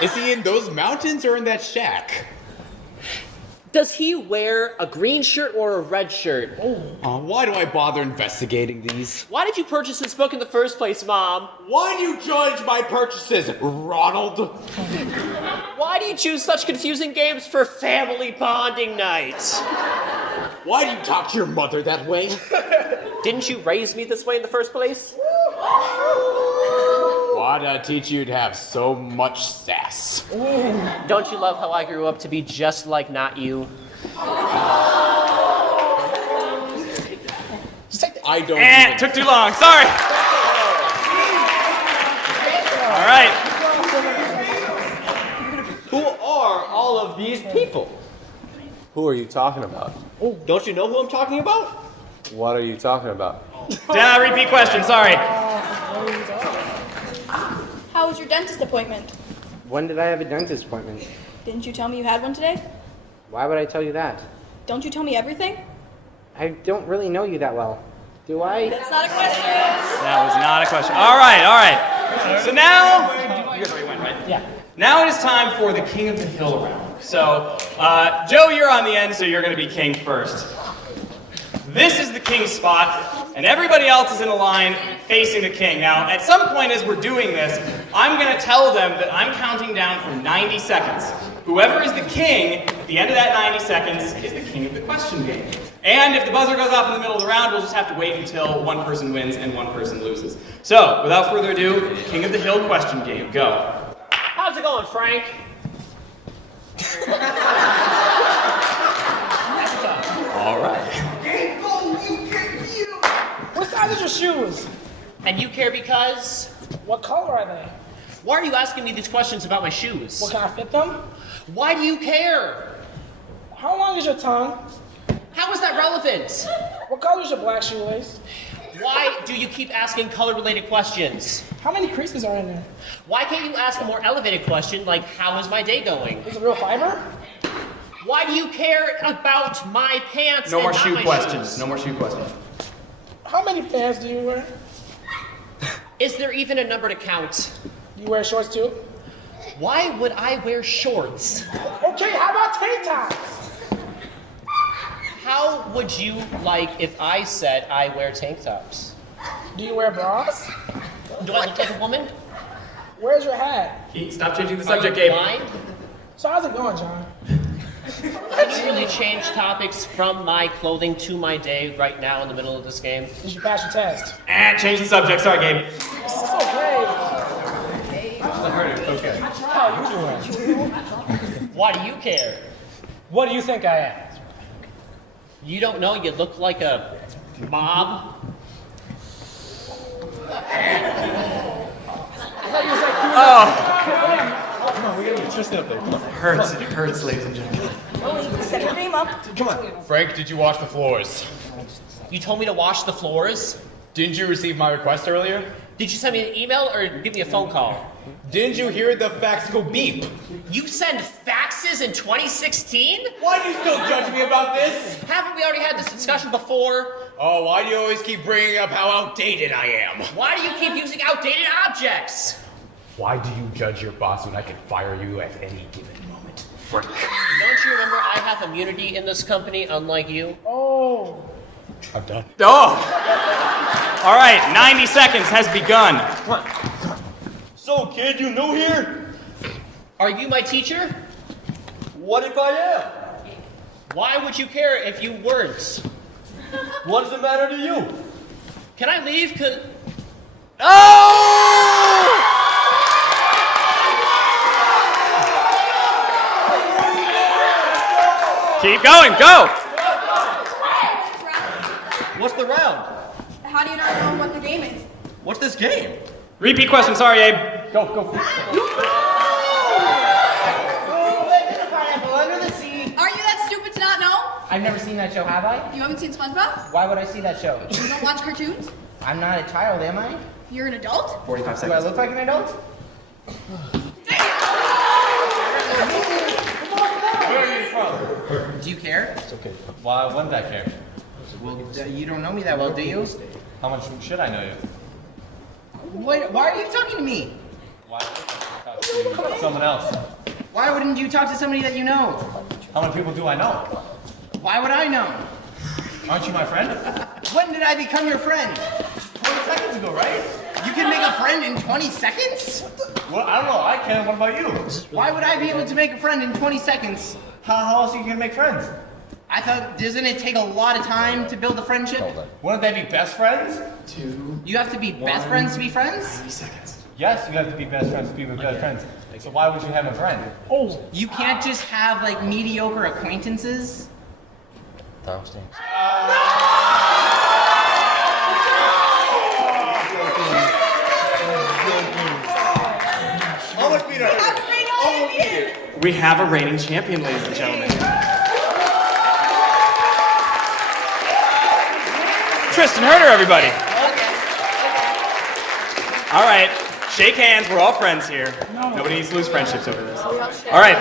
Is he in those mountains or in that shack? Does he wear a green shirt or a red shirt? Why do I bother investigating these? Why did you purchase this book in the first place, Mom? Why do you judge my purchases, Ronald? Why do you choose such confusing games for family bonding nights? Why do you talk to your mother that way? Didn't you raise me this way in the first place? Why did I teach you to have so much sass? Don't you love how I grew up to be just like not you? I don't. Took too long. Sorry. All right. Who are all of these people? Who are you talking about? Don't you know who I'm talking about? What are you talking about? Repeat question. Sorry. How was your dentist appointment? When did I have a dentist appointment? Didn't you tell me you had one today? Why would I tell you that? Don't you tell me everything? I don't really know you that well. Do I? That's not a question. That was not a question. All right. So now, you guys already went, right? Yeah. Now it is time for the King of the Hill round. So, Joe, you're on the end, so you're going to be king first. This is the king's spot, and everybody else is in a line facing the king. Now, at some point as we're doing this, I'm going to tell them that I'm counting down from 90 seconds. Whoever is the king at the end of that 90 seconds is the king of the question game. And if the buzzer goes off in the middle of the round, we'll just have to wait until one person wins and one person loses. So, without further ado, King of the Hill question game. Go. How's it going, Frank? All right. What size are your shoes? And you care because? What color are they? Why are you asking me these questions about my shoes? What, can I fit them? Why do you care? How long is your tongue? How is that relevant? What color is your black shoelace? Why do you keep asking color-related questions? How many creases are in there? Why can't you ask a more elevated question like, how is my day going? Is it real fiber? Why do you care about my pants No and more not shoe my questions. shoes? No more shoe questions. How many pants do you wear? Is there even a number to count? You wear shorts too? Why would I wear shorts? Okay, how about tank tops? How would you like if I said I wear tank tops? Do you wear bras? Do I look like a woman? Where's your hat? Stop changing the Are subject, you Gabe. blind? So how's it going, John? Can you really change topics from my clothing to my day right now in the middle of this game? You should pass your test. And change the subject. Sorry, Gabe. It's so great. Okay. Why do you care? What do you think I am? You don't know you look like a mob? Come on, we gotta get Tristan up there. Come on. It hurts, ladies and gentlemen. Set your name up. Come on. Frank, did you wash the floors? You told me to wash the floors? Didn't you receive my request earlier? Did you send me an email or give me a phone call? Didn't you hear the fax go beep? You send faxes in 2016? Why do you still judge me about this? Haven't we already had this discussion before? Oh, why do you always keep bringing up how outdated I am? Why do you keep using outdated objects? Why do you judge your boss when I can fire you at any given moment? Frank. Don't you remember I have immunity in this company, unlike you? Oh. I'm done. Oh! All right, 90 seconds has begun. Come on. So, kid, you new here? Are you my teacher? What if I am? Why would you care if you weren't? What does it matter to you? Can I leave? Oh! Keep going, go! What's the round? How do you not know what the game is? What's this game? Repeat question, sorry, Abe. Go. Pineapple under the sea. Are you that stupid to not know? I've never seen that show, have I? You haven't seen SpongeBob? Why would I see that show? You don't watch cartoons? I'm not a child, am I? You're an adult? 45 Do I look like an adult? Where are you from? Do you care? It's okay. Why wouldn't I care? Well, you don't know me that well, do you? How much should I know you? Why are you talking to me? Why would I talk to someone else? Why wouldn't you talk to somebody that you know? How many people do I know? Why would I know? Aren't you my friend? When did I become your friend? 20 seconds ago, right? You can make a friend in 20 seconds? Well, I don't know. I can. What about you? Why would I be able to make a friend in 20 seconds? How else are you gonna make friends? I thought, doesn't it take a lot of time to build a friendship? Wouldn't they be best friends? You have to be best friends to be friends? Yes, you have to be best friends to be with best friends. So why would you have a friend? Oh. You can't just have like mediocre acquaintances? How much meter? We have a reigning champion, ladies and gentlemen. Tristan Herder, everybody. All right, shake hands. We're all friends here. Nobody needs to lose friendships over this. All right.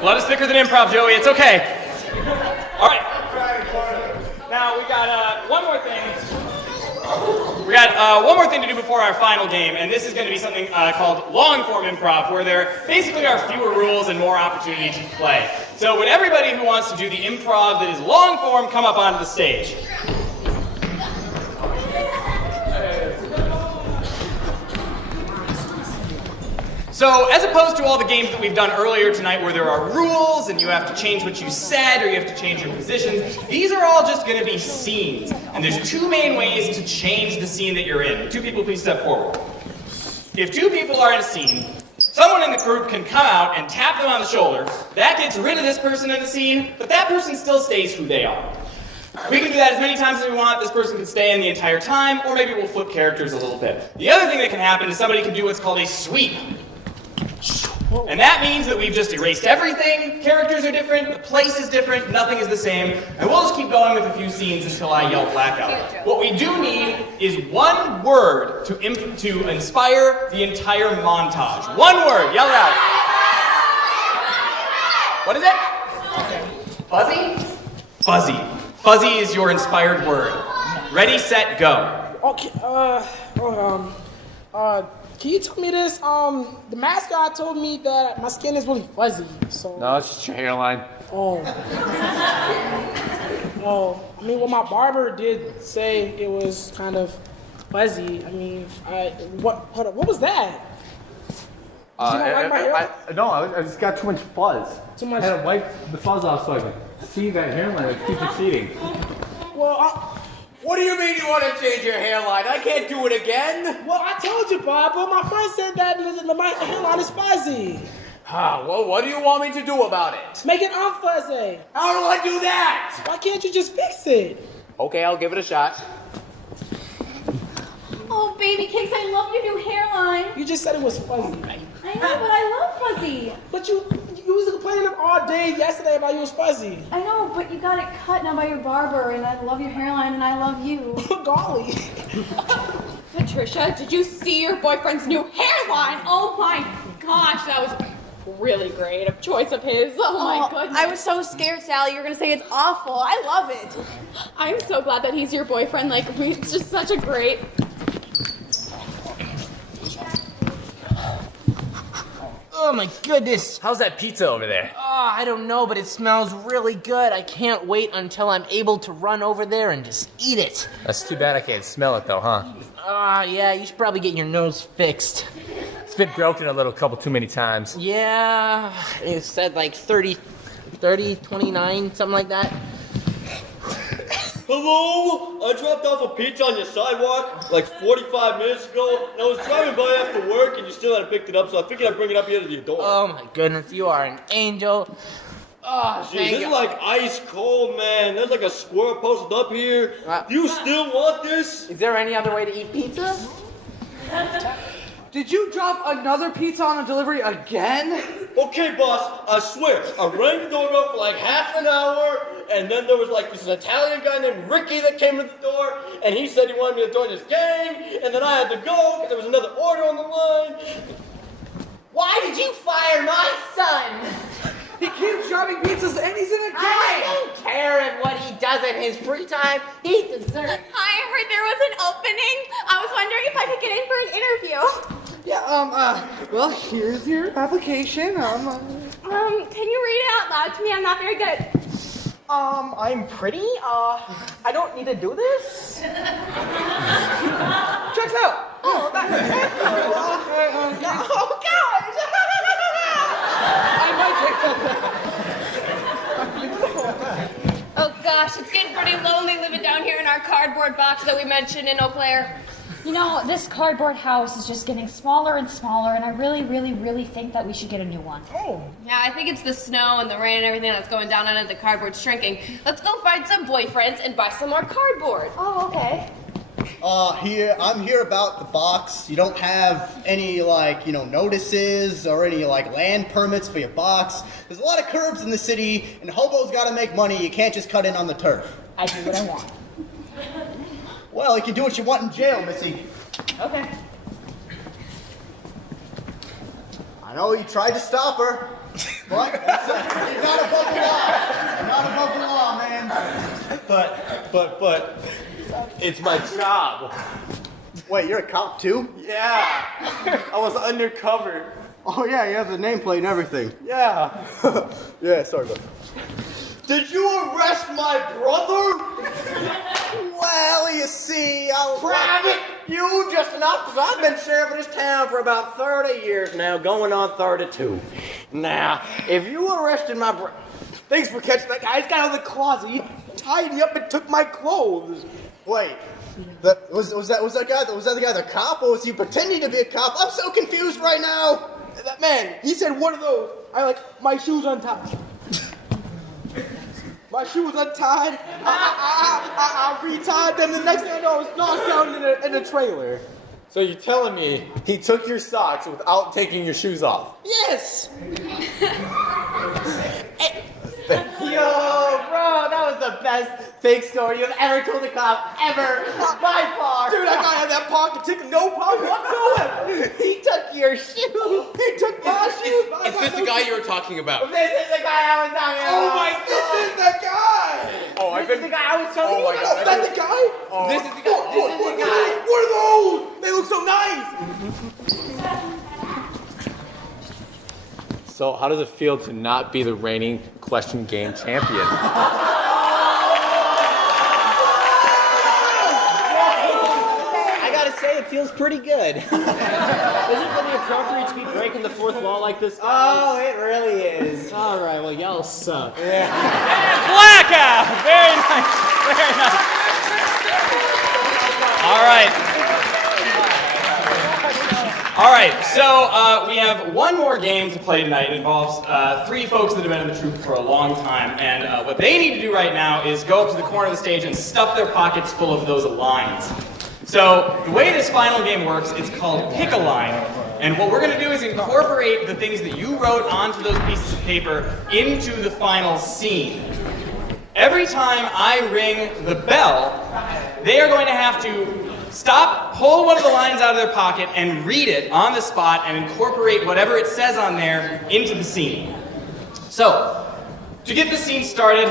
Blood is thicker than improv, Joey. It's okay. All right. Now we got one more thing. We got one more thing to do before our final game, and this is going to be something called long-form improv, where there basically are fewer rules and more opportunity to play. So would everybody who wants to do the improv that is long-form come up onto the stage? So, as opposed to all the games that we've done earlier tonight where there are rules and you have to change what you said or you have to change your positions, these are all just going to be scenes. And there's two main ways to change the scene that you're in. Two people, please step forward. If two people are in a scene, someone in the group can come out and tap them on the shoulder. That gets rid of this person in the scene, but that person still stays who they are. We can do that as many times as we want. This person can stay in the entire time, or maybe we'll flip characters a little bit. The other thing that can happen is somebody can do what's called a sweep. And that means that we've just erased everything. Characters are different, the place is different, nothing is the same, and we'll just keep going with a few scenes until I yell blackout. What we do need is one word to inspire the entire montage. One word, yell it out. What is it? Fuzzy? Fuzzy. Fuzzy is your inspired word. Ready, set, go. Okay, can you tell me this? The mascot told me that my skin is really fuzzy, so... No, it's just your hairline. Oh. Oh, I mean, well, my barber did say it was kind of fuzzy. I mean, hold up, what was that? you not like my hair? No, I just got too much fuzz. Too much. I had to wipe the fuzz off so I could see that hairline that keeps receding. Well, What do you mean you want to change your hairline? I can't do it again. well, I told you, Bob, but my friend said that my hairline is fuzzy. Well, what do you want me to do about it? Make it unfuzzy. How do I do that? Why can't you just fix it? Okay, I'll give it a shot. Oh, baby cakes, I love your new hairline. You just said it was fuzzy. I know, but I love fuzzy. But you was complaining all day yesterday about you was fuzzy. I know, but you got it cut now by your barber, and I love your hairline, and I love you. Golly. Patricia, did you see your boyfriend's new hairline? Oh my gosh, that was really great. A choice of his. Oh my goodness. I was so scared, Sally. You were gonna say it's awful. I love it. I'm so glad that he's your boyfriend. Like, it's just such a great. Oh my goodness. How's that pizza over there? Oh, I don't know, but it smells really good. I can't wait until I'm able to run over there and just eat it. That's too bad I can't smell it though, huh? Yeah, you should probably get your nose fixed. It's been broken a little too many times. Yeah, it said like 30, 29, something like that. Hello? I dropped off a pizza on your sidewalk like 45 minutes ago, and I was driving by after work, and you still hadn't picked it up, so I figured I'd bring it up here to your door. Oh my goodness, you are an angel. Oh, Gee, thank this you. is like ice cold, man. There's like a squirrel posted up here. Do you still want this? Is there any other way to eat pizza? Did you drop another pizza on a delivery again? Okay, boss, I swear, I rang the doorbell for like half an hour, and then there was like this Italian guy named Ricky that came to the door, and he said he wanted me to join his gang, and then I had to go because there was another order on the line. Why did you fire my son? He keeps dropping pizzas and he's in a gang. I don't care if what he does in his free time. He deserves. I heard there was an opening. I was wondering if I could get in for an interview. Yeah, well, here's your application. Can you read it out loud to me? I'm not very good. I'm pretty. I don't need to do this. Checks out. Oh, that. Oh, God. I might Oh gosh, it's getting pretty lonely living down here in our cardboard box that we mentioned in Eau Claire. You know, this cardboard house is just getting smaller and smaller, and I really, really, really think that we should get a new one. Oh. Yeah, I think it's the snow and the rain and everything that's going down on it. The cardboard's shrinking. Let's go find some boyfriends and buy some more cardboard. Oh, okay. I'm here about the box. You don't have any, notices or any, land permits for your box. There's a lot of curbs in the city, and hobos gotta make money. You can't just cut in on the turf. I do what I want. Well, you can do what you want in jail, Missy. Okay. I know you tried to stop her, but you're not above the law. You're not above the law, man. But, it's my job. Wait, you're a cop too? Yeah, I was undercover. Oh yeah, you have the nameplate and everything. Yeah. Yeah, sorry about that. Did you arrest my brother? Well, you see, Private! You just enough, because I've been sheriff of this town for about 30 years now, going on 32. Now, if you arrested my brother... Thanks for catching that guy. He's got out of the closet. He tied me up and took my clothes. Wait, was that the guy the cop, or was he pretending to be a cop? I'm so confused right now. That man, he said one of those. My shoes untied. My shoes untied. I retied them. The next thing I know, I was knocked out in a trailer. So you're telling me he took your socks without taking your shoes off? Yes. Yo, bro, that was the best fake story you've ever told a cop, ever, by far. Dude, that guy had that pocket ticket, no problem whatsoever. He took your shoes. He took my shoes. Is this the guy you were talking about? This is the guy I was talking about. Oh my, this is the guy. Oh, This is the guy I was telling you Oh my about. God. Is that the guy? This is the guy. This is the guy. What are those? They look so nice. So how does it feel to not be the reigning question game champion? I gotta say it feels pretty good. Is it really appropriate to be breaking the fourth wall like this, guys? Oh, it really is. All right, well, y'all suck. Blackout! Very nice. Very nice. All right. All right, so we have one more game to play tonight. It involves three folks that have been in the troupe for a long time, and what they need to do right now is go up to the corner of the stage and stuff their pockets full of those lines. So the way this final game works, it's called Pick a Line, and what we're going to do is incorporate the things that you wrote onto those pieces of paper into the final scene. Every time I ring the bell, they are going to have to stop, pull one of the lines out of their pocket, and read it on the spot and incorporate whatever it says on there into the scene. So, to get the scene started,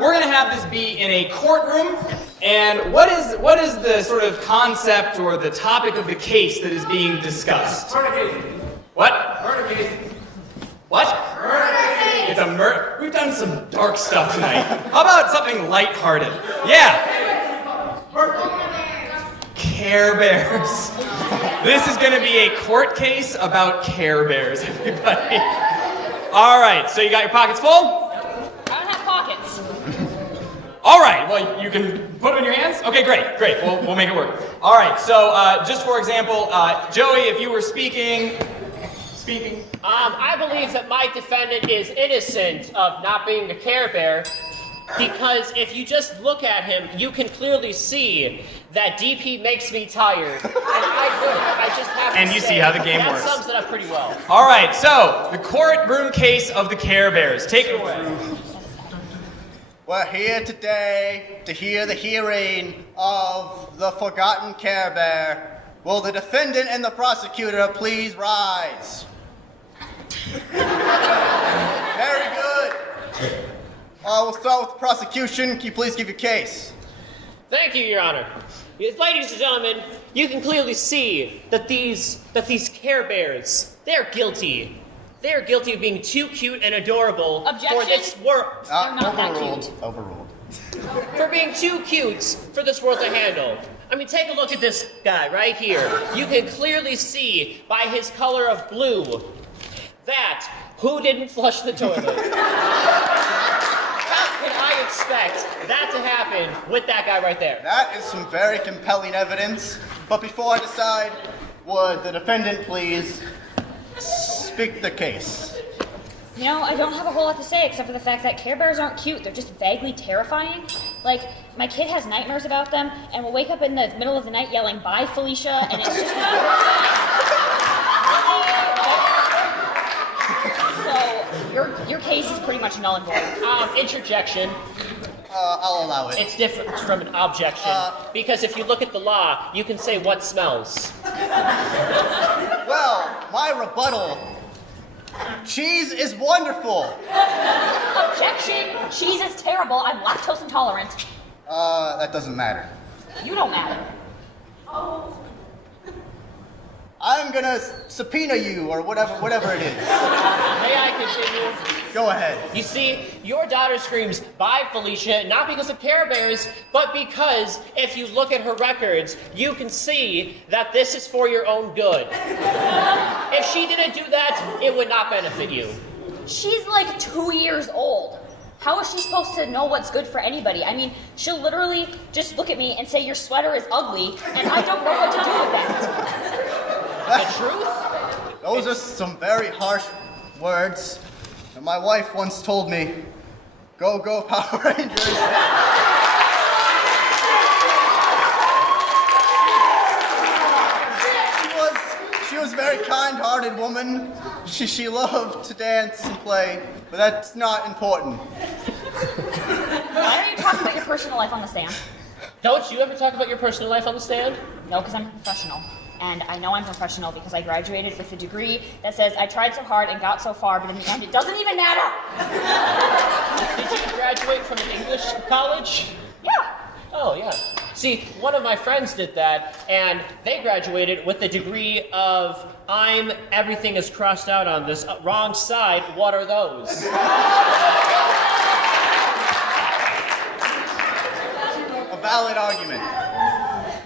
we're going to have this be in a courtroom. And what is the sort of concept or the topic of the case that is being discussed? Murder case. What? Murder case. What? Murder case. It's a murder. We've done some dark stuff tonight. How about something lighthearted? Yeah. Care Bears. This is going to be a court case about Care Bears, everybody. All right, so you got your pockets full? I don't have pockets. All right, well, you can put them in your hands? Okay, great. We'll make it work. All right, so just for example, Joey, if you were speaking. I believe that my defendant is innocent of not being a Care Bear, because if you just look at him, you can clearly see that DP makes me tired. And I just have to And you say, see how the game that works. sums it up pretty well. All right, so the courtroom case of the Care Bears. Take it away. We're here today to hear the hearing of the forgotten Care Bear. Will the defendant and the prosecutor please rise? Very good. We'll start with the prosecution. Can you please give your case? Thank you, Your Honor. Yes, ladies and gentlemen, you can clearly see that these Care Bears, they're guilty. They're guilty of being too cute and adorable for this world. They're not that Overruled. cute. Overruled. For being too cute for this world to handle. I mean, take a look at this guy right here. You can clearly see by his color of blue that who didn't flush the toilet. How can I expect that to happen with that guy right there? That is some very compelling evidence. But before I decide, would the defendant please speak the case? You know, I don't have a whole lot to say except for the fact that Care Bears aren't cute. They're just vaguely terrifying. Like, my kid has nightmares about them and will wake up in the middle of the night yelling, "Bye, Felicia," and it's just So, your case is pretty much null and void. Interjection. I'll allow it. It's different from an objection. Because if you look at the law, you can say what smells. Well, my rebuttal. Cheese is wonderful. Objection! Cheese is terrible. I'm lactose intolerant. That doesn't matter. You don't matter. I'm gonna subpoena you or whatever it is. May I continue? Go ahead. You see, your daughter screams, "Bye, Felicia," not because of Care Bears, but because if you look at her records, you can see that this is for your own good. If she didn't do that, it would not benefit you. She's like 2 years old. How is she supposed to know what's good for anybody? I mean, she'll literally just look at me and say, "Your sweater is ugly," and I don't know what to do with that. The truth? Those are some very harsh words. And my wife once told me, "Go, go, Power Rangers." She was a very kind-hearted woman. She loved to dance and play, but that's not important. Why don't you talk about your personal life on the stand? Don't you ever talk about your personal life on the stand? No, because I'm a professional. And I know I'm professional because I graduated with a degree that says I tried so hard and got so far, but in the end, it doesn't even matter. Did you graduate from an English college? Yeah. Oh, yeah. See, one of my friends did that, and they graduated with the degree of everything is crossed out on this wrong side, what are those? A valid argument,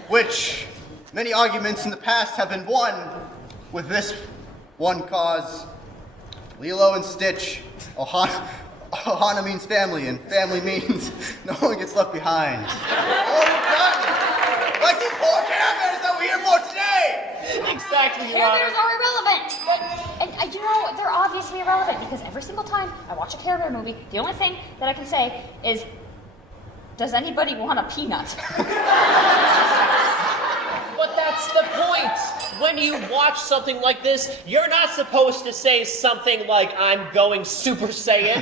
which Many arguments in the past have been won with this one cause. Lilo and Stitch. Ohana means family, and family means no one gets left behind. Like these poor Care Bears that we're here for today! Exactly, Your Care Honor. Bears are irrelevant! And you know, they're obviously irrelevant because every single time I watch a Care Bear movie, the only thing that I can say is, does anybody want a peanut? But that's the point. When you watch something like this, you're not supposed to say something like, I'm going Super Saiyan.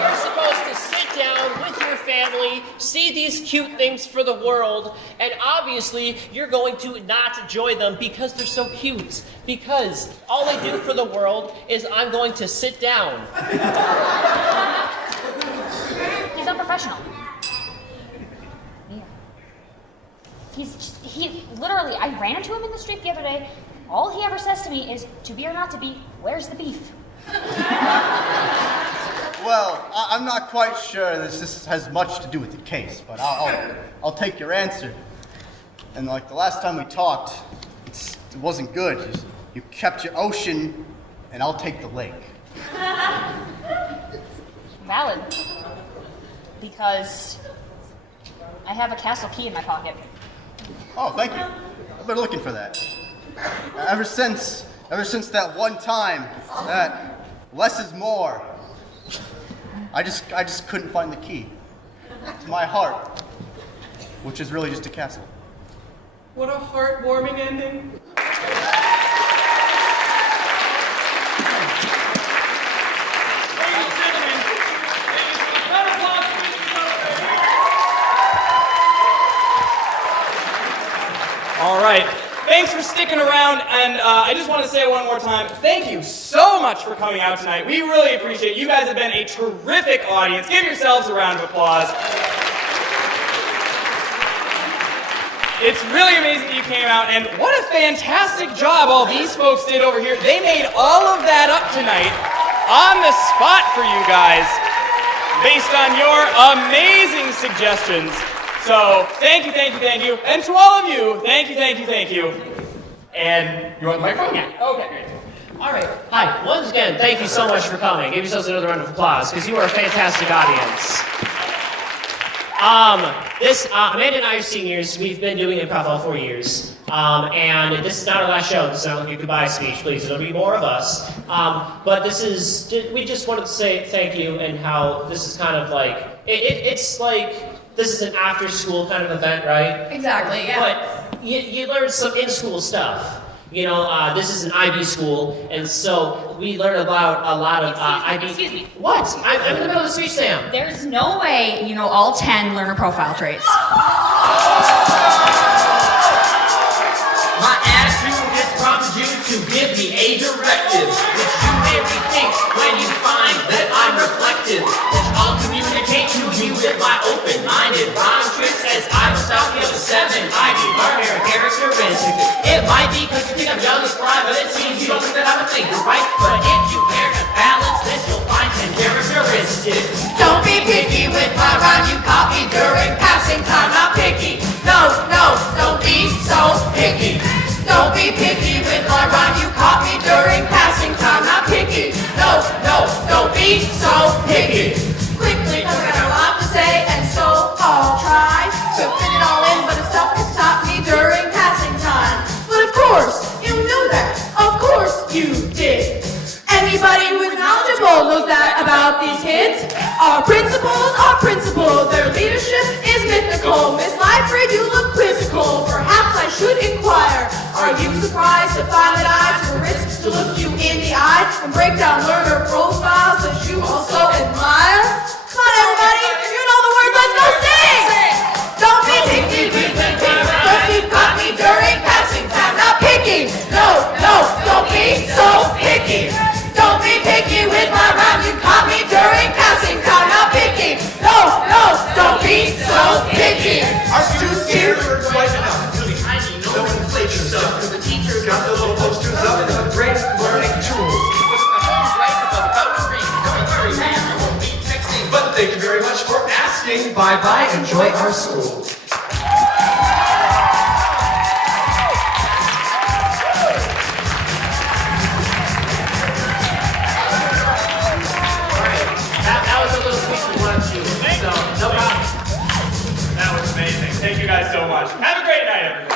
You're supposed to sit down with your family, see these cute things for the world, and obviously you're going to not enjoy them because they're so cute. Because all they do for the world is, I'm going to sit down. He's unprofessional. He literally, I ran into him in the street the other day. All he ever says to me is, to be or not to be, where's the beef? Well, I'm not quite sure this has much to do with the case, but I'll take your answer. And like the last time we talked, it wasn't good. You kept your ocean, and I'll take the lake. Valid. Because I have a castle key in my pocket. Oh, thank you. I've been looking for that. Ever since that one time, that less is more. I just couldn't find the key to my heart, which is really just a castle. What a heartwarming ending. All right. Thanks for sticking around, and I just want to say one more time, thank you so much for coming out tonight. We really appreciate it. You guys have been a terrific audience. Give yourselves a round of applause. It's really amazing that you came out, and what a fantastic job all these folks did over here. They made all of that up tonight on the spot for you guys, based on your amazing suggestions. So, thank you. And to all of you, thank you. And you want the microphone? Yeah. Okay, great. All right. Hi. Once again, thank you so much for coming. Give yourselves another round of applause, because you are a fantastic audience. Amanda and I are seniors. We've been doing improv all 4 years. And this is not our last show. This is not like a goodbye speech, please. There'll be more of us. But we just wanted to say thank you, and how this is kind of like, it's like, this is an after-school kind of event, right? Exactly, yeah. But you learn some in-school stuff. You know, this is an IB school, and so we learn about a lot of IB. Excuse me. What? I'm in the middle of the speech, Sam. There's no way you know all 10 learner profile traits. My attitude has prompted you to give me a directive, which you may rethink when you find that I'm reflective, which I'll communicate to you with my open-minded rhyme tricks as I will stop the other 7 IB learner characteristics. It might be because you think I'm young and spry, but it seems you don't think that I'm a thinker, right? But if you pair and balance this, you'll find 10 characteristics. Don't be picky with my rhyme you copy during passing time, not picky. No, don't be so picky. Don't be picky with my rhyme you copy during passing time, not picky. No, don't be so picky. Quickly, cause I got a lot to say, and so I'll try to fit it all in, but it's tough to stop me during passing time. But of course, you knew that. Of course you did. Anybody who is knowledgeable knows that about these kids. Our principals, their leadership is mythical. Miss Library, you look quizzical. Perhaps I should inquire. Are you surprised to find that I took a risk to look you in the eye and break down learner profiles that you also admire? Come on, everybody, you know the words, let's go sing! Don't be picky with me, but you got me during passing time, not picky. No, don't be so picky. Don't be picky with my rhyme, you caught me during passing time, not picky. No, don't be so picky. Our students here are quite enough. No inflation stuff, because the teachers got the little posters up and the great learning tools. But thank you very much for asking. Bye-bye. Enjoy our school. Amazing. Thank you guys so much. Have a great night, everyone.